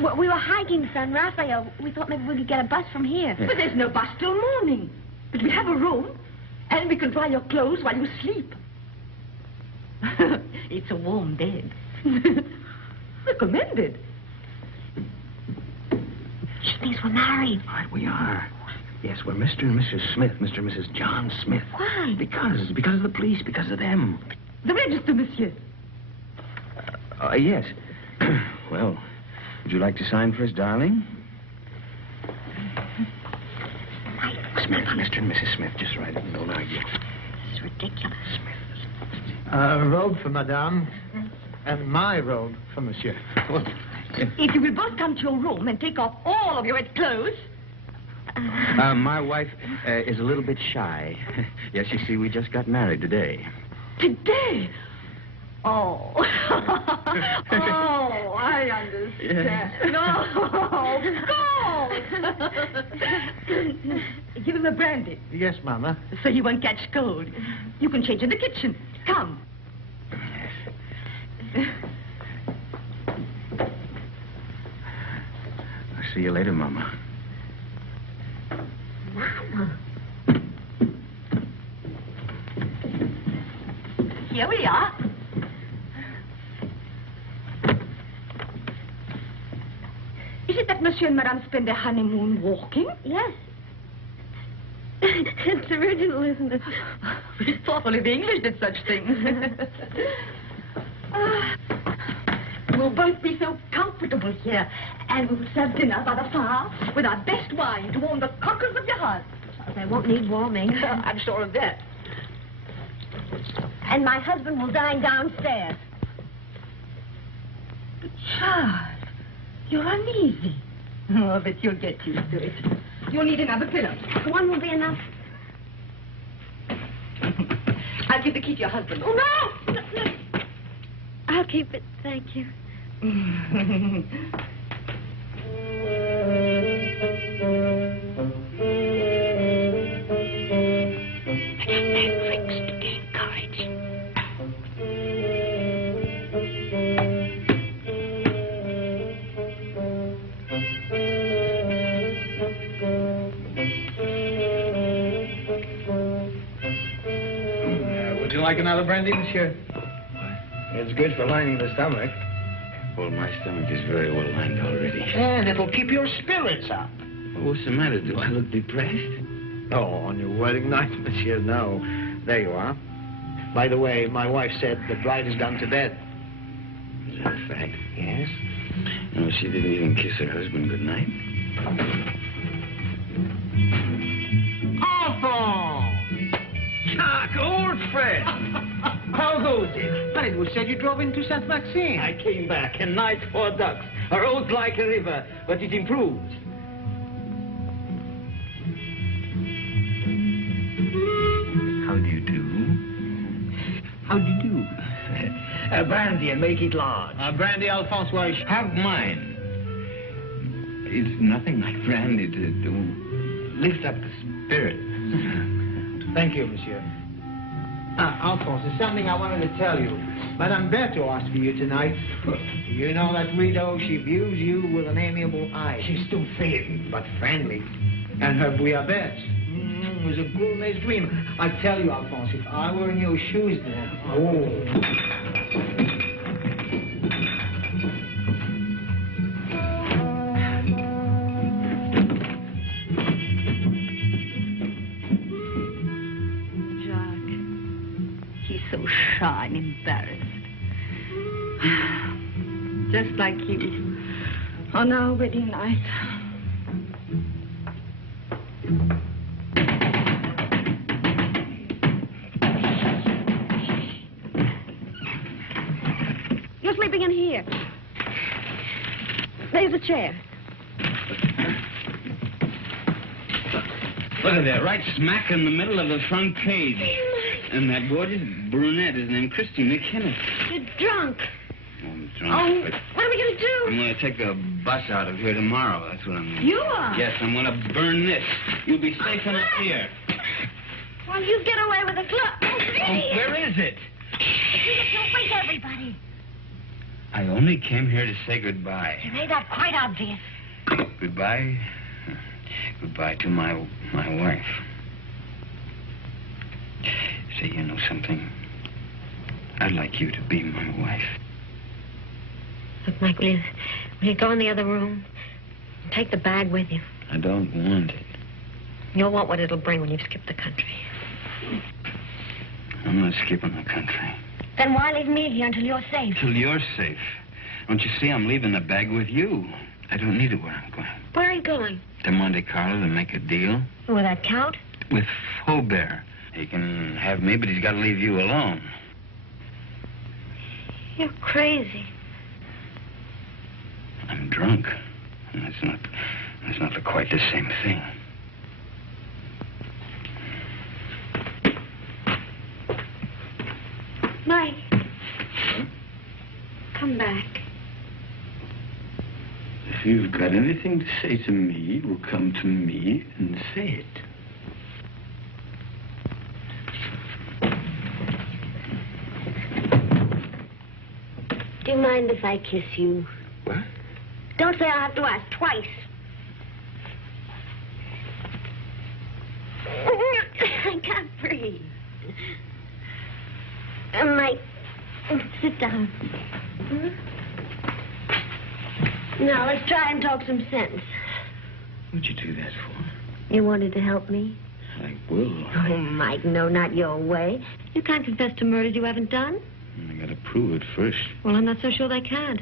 Well, we were hiking San Rafael. We thought maybe we could get a bus from here. But there's no bus till morning. But we have a room, and we can dry your clothes while you sleep. It's a warm bed. Recommended. She thinks we're married. Right, we are. Yes, we're Mr. and Mrs. Smith, Mr. and Mrs. John Smith. Why? Because of the police, because of them. The register, monsieur. Yes. Well, would you like to sign for us, darling? Smith, Mr. and Mrs. Smith, just write it. Don't argue. This is ridiculous. A robe for Madame, and my robe for Monsieur. Well, if you will both come to your room and take off all of your wet clothes. My wife is a little bit shy. Yes, you see, we just got married today. Today? Oh. Oh, I understand. No, go. Give him a brandy. Yes, Mama. So he won't catch cold. You can change in the kitchen. Come. I'll see you later, Mama. Mama. Here we are. Is it that Monsieur and Madame spend their honeymoon walking? Yes. It's original, isn't it? It's thought only the English did such things. We'll both be so comfortable here, and we'll serve dinner by the fire with our best wine to warm the cockles of your heart. They won't need warming. I'm sure of that. And my husband will dine downstairs. But Charles, you're uneasy. Oh, but you'll get used to it. You'll need another pillow. One will be enough. I'll give the key to your husband. Oh, no! I'll keep it, thank you. Would you like another brandy, monsieur? It's good for lining the stomach. Well, my stomach is very well lined already. And it'll keep your spirits up. Well, what's the matter? Do I look depressed? Oh, on your wedding night, monsieur, no. There you are. By the way, my wife said the bride has gone to bed. Is that a fact? Yes. No, she didn't even kiss her husband goodnight. Alphonse! Chuck, old friend. How goes it? But it was said you drove into Saint Maxime. I came back, and nice for ducks. A road like a river, but it improves. How do you do? How do you do? Brandy, and make it large. Brandy, Alphonse, why? Have mine. It's nothing like brandy to lift up the spirit. Thank you, monsieur. Alphonse, there's something I wanted to tell you. Madame Berthaud asked for you tonight. You know that widow, she views you with an amiable eye. She's still thin, but friendly. And her bouillabaisse was a gourmet's dream. I tell you, Alphonse, if I were in your shoes then, so shy and embarrassed. Just like you on our wedding night. You're sleeping in here. There's a chair. Look at that, right smack in the middle of the front page. And that gorgeous brunette is named Christine McKinnon. You're drunk. I'm drunk. Oh, but what are we going to do? I'm going to take the bus out of here tomorrow. That's what I'm going to do. You are? Yes, I'm going to burn this. You'll be safe enough here. Well, you get away with a club. Oh, where is it? You'll wake everybody. I only came here to say goodbye. You made that quite obvious. Goodbye? Goodbye to my wife. Say, you know something? I'd like you to be my wife. Look, Mike, will you go in the other room? Take the bag with you. I don't want it. You'll want what it'll bring when you've skipped the country. I'm not skipping the country. Then why leave me here until you're safe? Till you're safe. Don't you see I'm leaving the bag with you? I don't need it where I'm going. Where are you going? To Monte Carlo to make a deal. Will that count? With Faubert. He can have me, but he's got to leave you alone. You're crazy. I'm drunk. And that's not quite the same thing. Mike. Come back. If you've got anything to say to me, well, come to me and say it. Do you mind if I kiss you? What? Don't say I have to ask twice. I can't breathe. Mike, sit down. Now, let's try and talk some sense. What'd you do that for? You wanted to help me? I will. Oh, Mike, no, not your way. You can't confess to murders you haven't done. I gotta prove it first. Well, I'm not so sure they can't.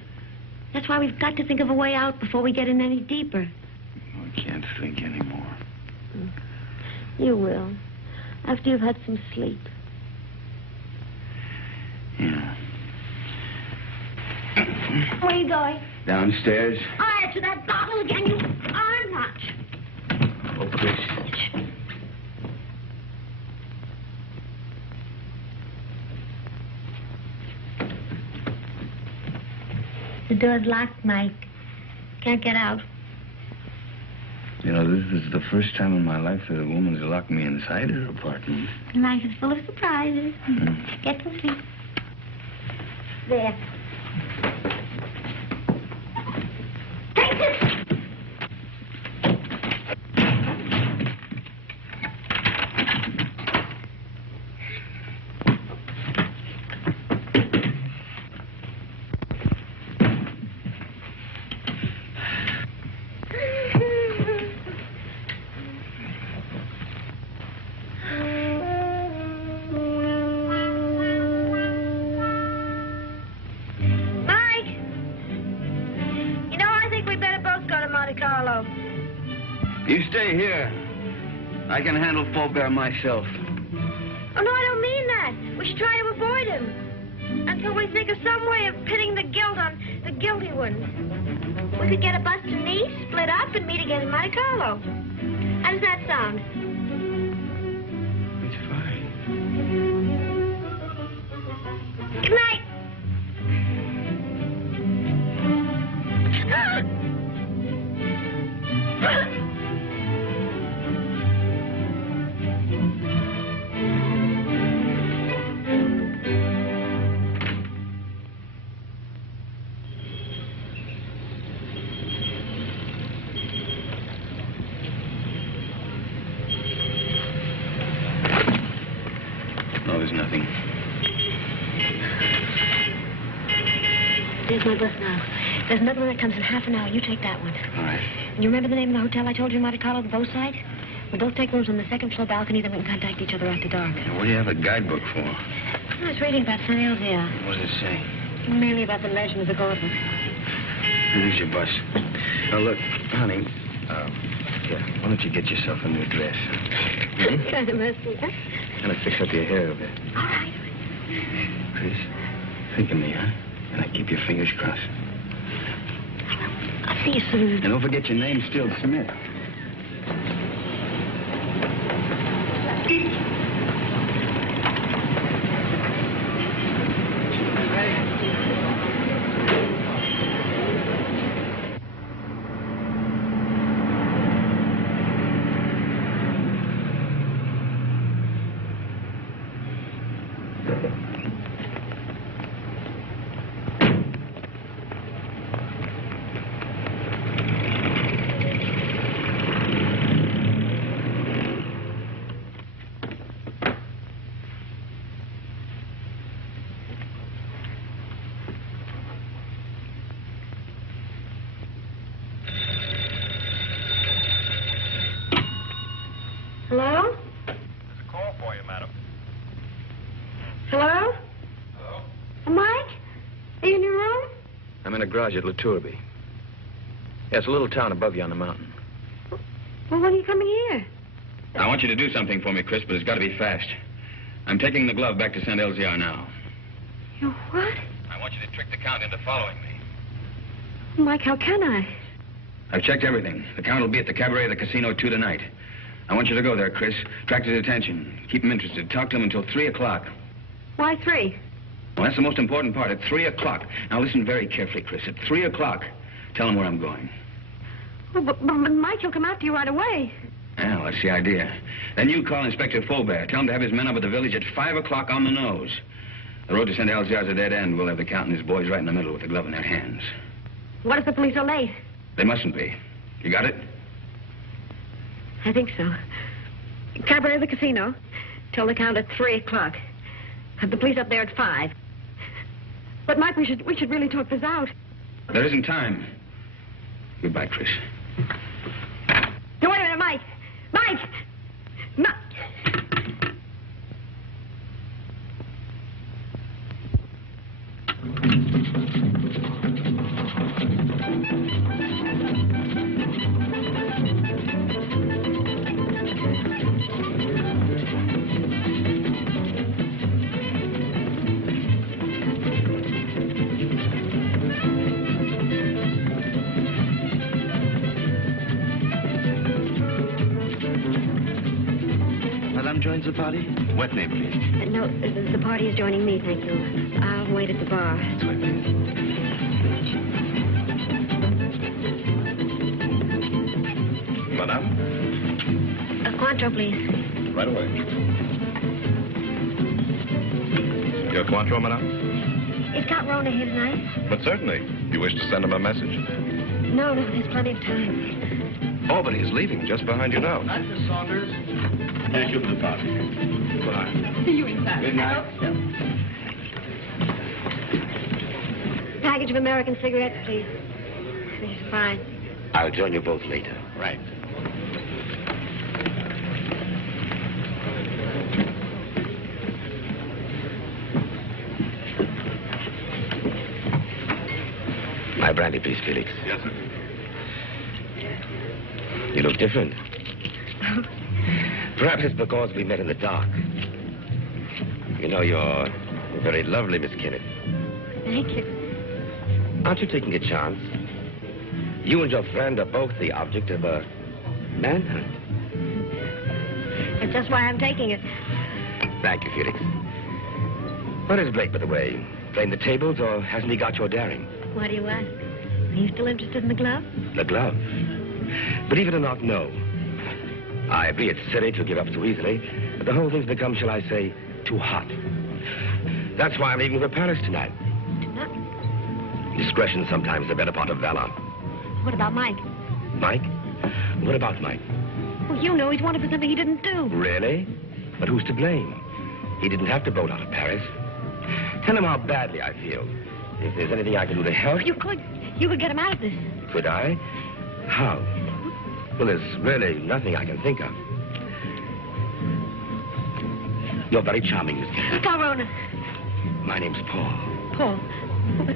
That's why we've got to think of a way out before we get in any deeper. I can't think anymore. You will. After you've had some sleep. Yeah. Where are you going? Downstairs. Eye to that bottle again, you are not. Oh, Chris. The door's locked, Mike. Can't get out. You know, this is the first time in my life that a woman's locked me inside her apartment. Life is full of surprises. Get to sleep. There. Take this! You stay here. I can handle Faubert myself. Oh, no, I don't mean that. We should try to avoid him until we think of some way of pitting the guilt on the guilty ones. We could get a bus to Nice, split up, and meet again in Monte Carlo. How does that sound? It's fine. Good night. No, there's nothing. There's my bus now. There's another one that comes in half an hour. You take that one. All right. You remember the name of the hotel I told you in Monte Carlo, the bow side? We'll both take rooms on the second floor balcony, then we can contact each other after dark. What do you have a guidebook for? I was reading about St. Elzea. What does it say? Mainly about the legend of the gauntlet. Here's your bus. Now, look, honey, here, why don't you get yourself a new dress? Kind of messy, huh? Kind of fix up your hair a bit. All right. Chris, think of me, huh? And I keep your fingers crossed. I'll see you soon. And don't forget your name's still Smith. Hello? There's a call for you, madam. Hello? Hello? Mike? Are you in your room? I'm in a garage at La Tourby. Yeah, it's a little town above you on the mountain. Well, when are you coming here? I want you to do something for me, Chris, but it's got to be fast. I'm taking the glove back to St. Elzea now. You what? I want you to trick the Count into following me. Mike, how can I? I've checked everything. The Count will be at the cabaret of the casino 2 tonight. I want you to go there, Chris. Attract his attention. Keep him interested. Talk to him until 3 o'clock. Why 3? Well, that's the most important part. At 3 o'clock. Now, listen very carefully, Chris. At 3 o'clock, tell him where I'm going. Oh, but Mike, he'll come after you right away. Well, that's the idea. Then you call Inspector Faubert. Tell him to have his men up at the village at 5 o'clock on the nose. The road to St. Elzea is a dead end. We'll have the Count and his boys right in the middle with the glove in their hands. What if the police are late? They mustn't be. You got it? I think so. Cabaret of the casino. Tell the Count at 3 o'clock. Have the police up there at 5. But, Mike, we should really talk this out. There isn't time. Goodbye, Chris. No, wait a minute, Mike. Mike! Mike! Joins the party? What name, please? No, the party is joining me, thank you. I'll wait at the bar. That's right, please. Madame? A Cointreau, please. Right away. Your Cointreau, madame? Is Count Rona here tonight? But certainly. You wish to send him a message? No, there's plenty of time. Oh, but he's leaving just behind you now. Night, Miss Saunders. Thank you for the party. Good night. See you in time. Good night. Package of American cigarettes, please. These are fine. I'll join you both later. Right. My brandy, please, Felix. Yes, sir. You look different. Perhaps it's because we met in the dark. You know, you're very lovely, Miss Kenneth. Thank you. Aren't you taking a chance? You and your friend are both the object of a manhunt. That's just why I'm taking it. Thank you, Felix. Where is Blake, by the way? Playing the tables, or hasn't he got your daring? Why do you ask? Are you still interested in the glove? The glove? Believe it or not, no. I agree it's silly to give up so easily, but the whole thing's become, shall I say, too hot. That's why I'm leaving for Paris tonight. Tonight? Discretion sometimes the better part of valor. What about Mike? Mike? What about Mike? Well, you know he's wanted for something he didn't do. Really? But who's to blame? He didn't have to bolt out of Paris. Tell him how badly I feel. If there's anything I can do to help... You could get him out of this. Could I? How? Well, there's really nothing I can think of. You're very charming, Miss Kennedy. Corona. My name's Paul. Paul.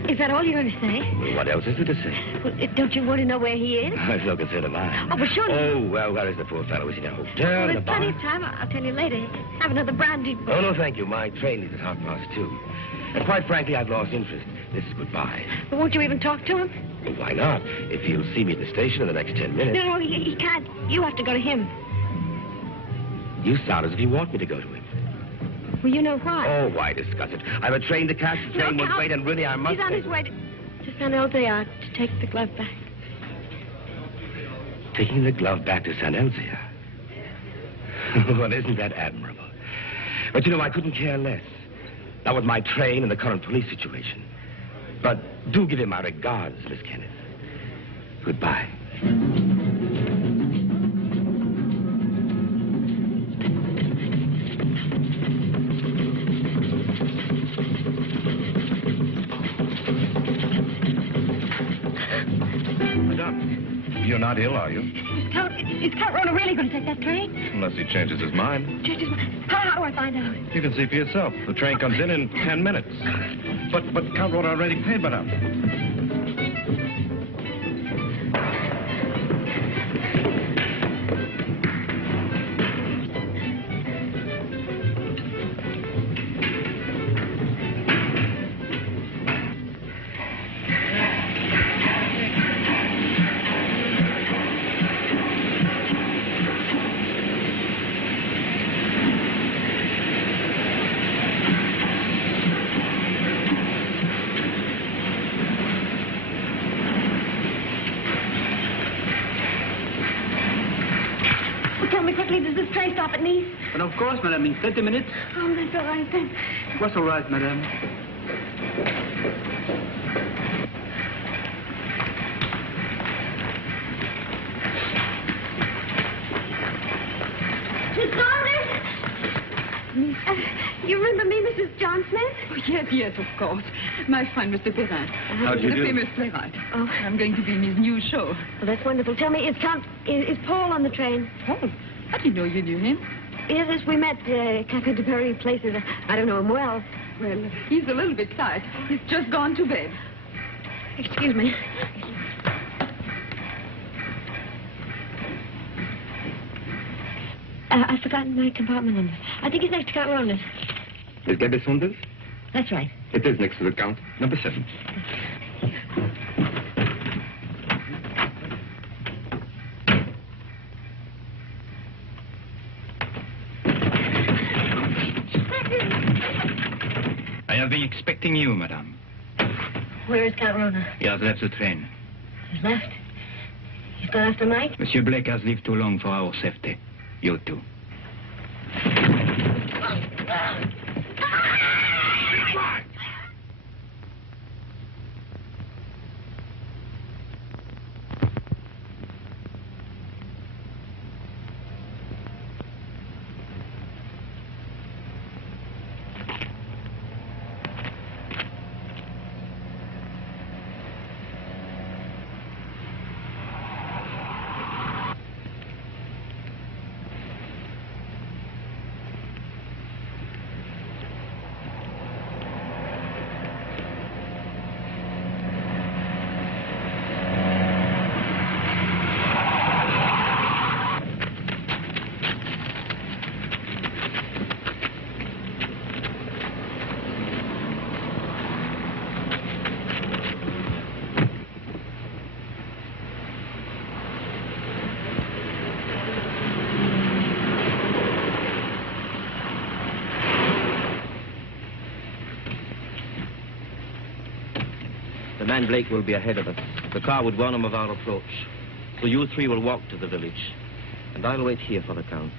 Is that all you're going to say? Well, what else is there to say? Well, don't you want to know where he is? It's no concern of mine. Oh, but surely... Oh, well, where is the poor fellow? Is he in a hotel, Well, in a there's bar? plenty of time. I'll tell you later. Have another brandy. Oh, no, thank you. My train leaves at 2:30. And quite frankly, I've lost interest. This is goodbye. But won't you even talk to him? Well, why not? If he'll see me at the station in the next 10 minutes. No, he can't. You have to go to him. You sound as if you want me to go to him. Well, you know why. Oh, why discuss it? I've a train to catch. The train won't wait, and really, I must... He's on his way to San Elzea to take the glove back. Taking the glove back to San Elzea? Well, isn't that admirable? But, you know, I couldn't care less. Not with my train and the current police situation. But do give him my regards, Miss Kenneth. Goodbye. You're not ill, are you? Is Count Rona really going to take that train? Unless he changes his mind. How do I find out? You can see for yourself. The train comes in 10 minutes. But Count Rona already paid, madame. Does this train stop at Nice? But of course, madame, in 30 minutes. Oh, that's all right then. What's all right, madame? Miss Garner? You remember me, Mrs. John Smith? Oh, yes, of course. My friend, Mr. Perrin. How do you the do? famous playwright. Oh. I'm going to be in his new show. Well, that's wonderful. Tell me, is Paul on the train? Paul? I didn't know you knew him. Yes, we met Café de Paris places. I don't know him well. Well, he's a little bit tired. He's just gone to bed. Excuse me. I've forgotten my compartment number. I think it's next to Count Roland. Is Baby Saunders? That's right. It is next to the Count. Number 7. I have been expecting you, madame. Where is Count Rona? He has left the train. He's left. He's gone after Mike? Monsieur Blake has lived too long for our safety. You too. The man Blake will be ahead of us. The car would warn him of our approach. So you three will walk to the village. And I'll wait here for the Count.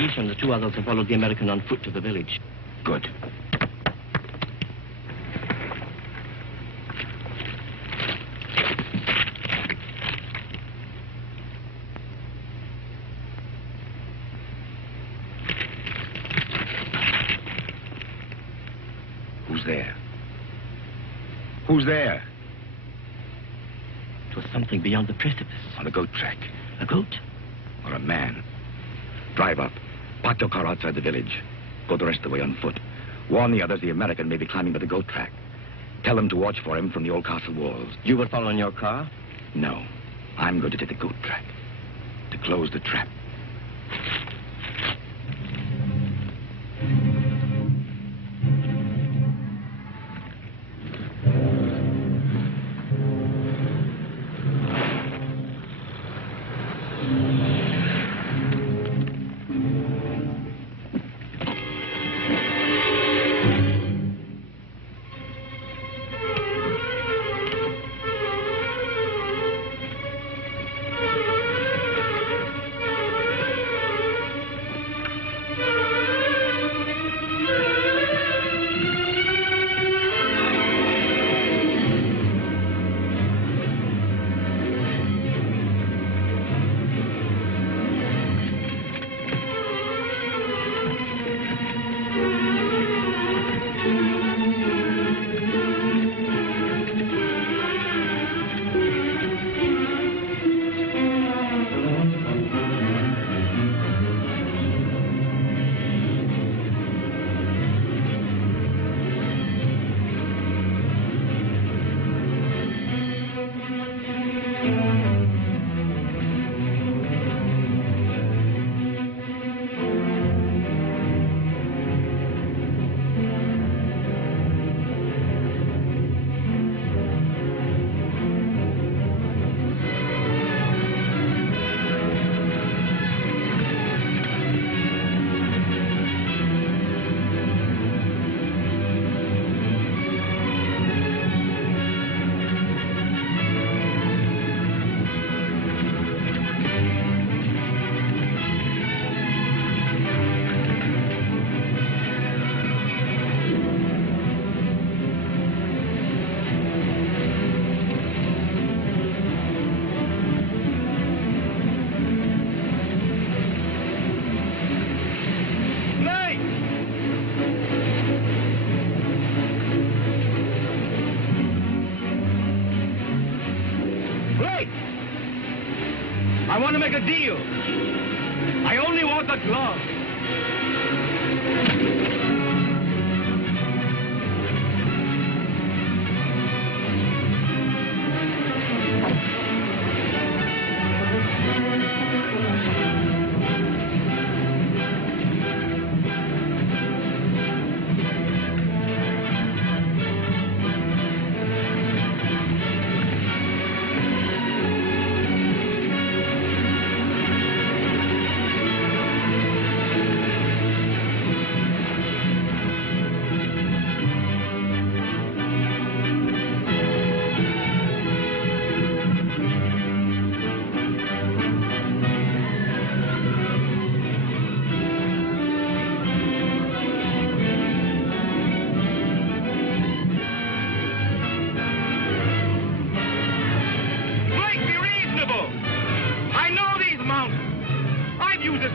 Each and the two others have followed the American on foot to the village. Good. Who's there? Who's there? It was something beyond the precipice. On the goat track. A goat? Or a man. Drive up. Park your car outside the village. Go the rest of the way on foot. Warn the others the American may be climbing by the goat track. Tell them to watch for him from the old castle walls. You will follow in your car? No. I'm going to take the goat track. To close the trap. I want to make a deal. I only want the glove.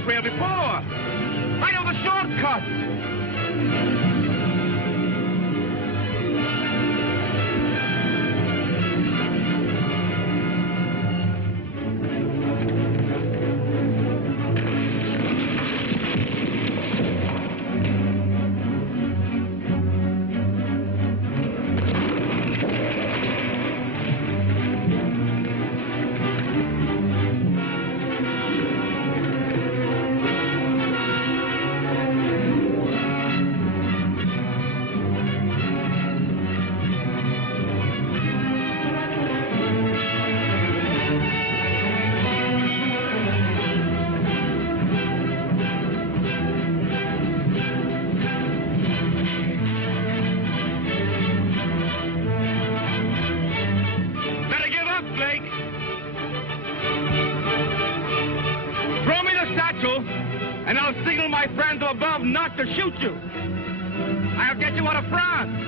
trail before. I know the shortcut. And I'll signal my friends above not to shoot you. I'll get you out of France.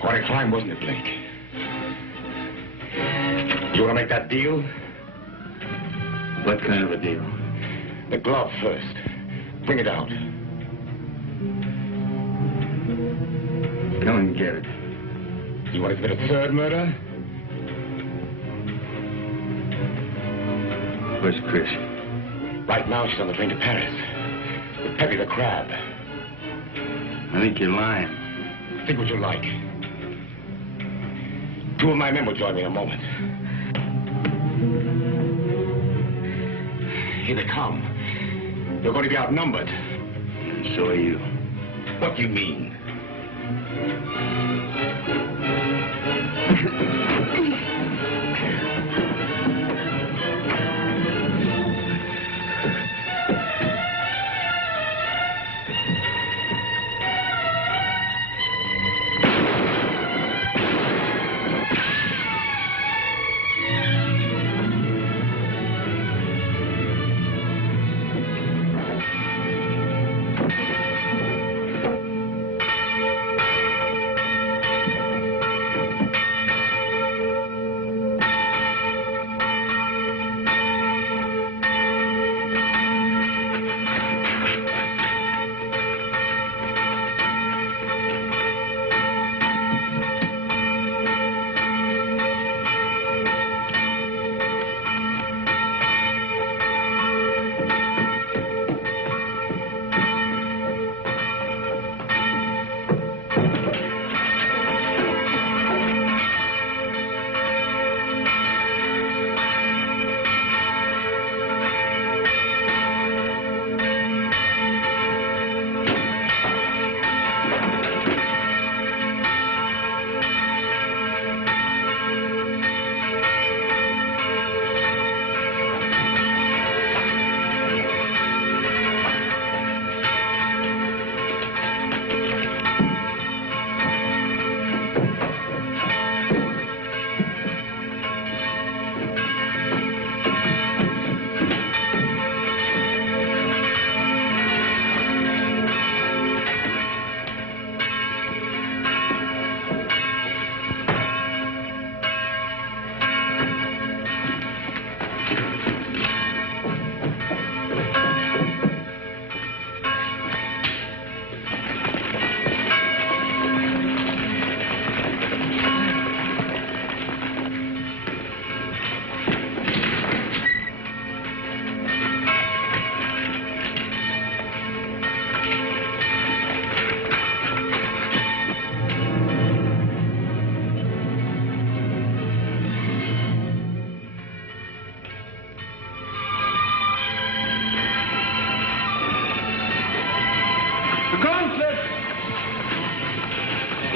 Quite a climb, wasn't it, Blake? You want to make that deal? What kind of a deal? The glove first. Bring it out. Go and get it. You want to commit a third murder? Where's Chris? Right now, she's on the train to Paris. With Pepe the crab. I think you're lying. Think what you like. Two of my men will join me in a moment. Here they come. They're going to be outnumbered. And so are you. What do you mean?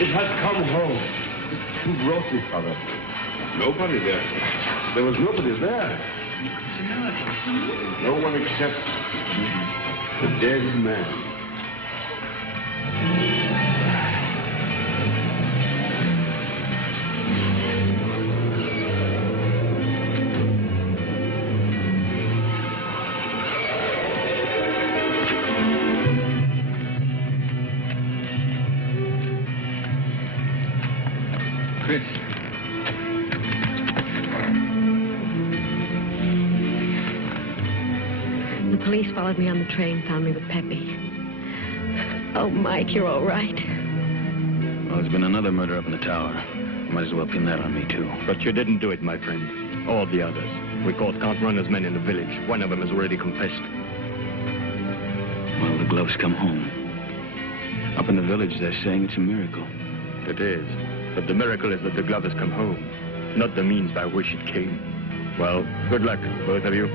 It has come home. Who brought it, Father? Nobody there. There was nobody there. No one except the dead man. Chris. The police followed me on the train, found me with Pepe. Oh, Mike, you're all right. Well, there's been another murder up in the tower. Might as well pin that on me, too. But you didn't do it, my friend. All the others. We caught Count-Runner's men in the village. One of them has already confessed. Well, the gloves come home. Up in the village, they're saying it's a miracle. It is. But the miracle is that the glove has come home, not the means by which it came. Well, good luck, both of you.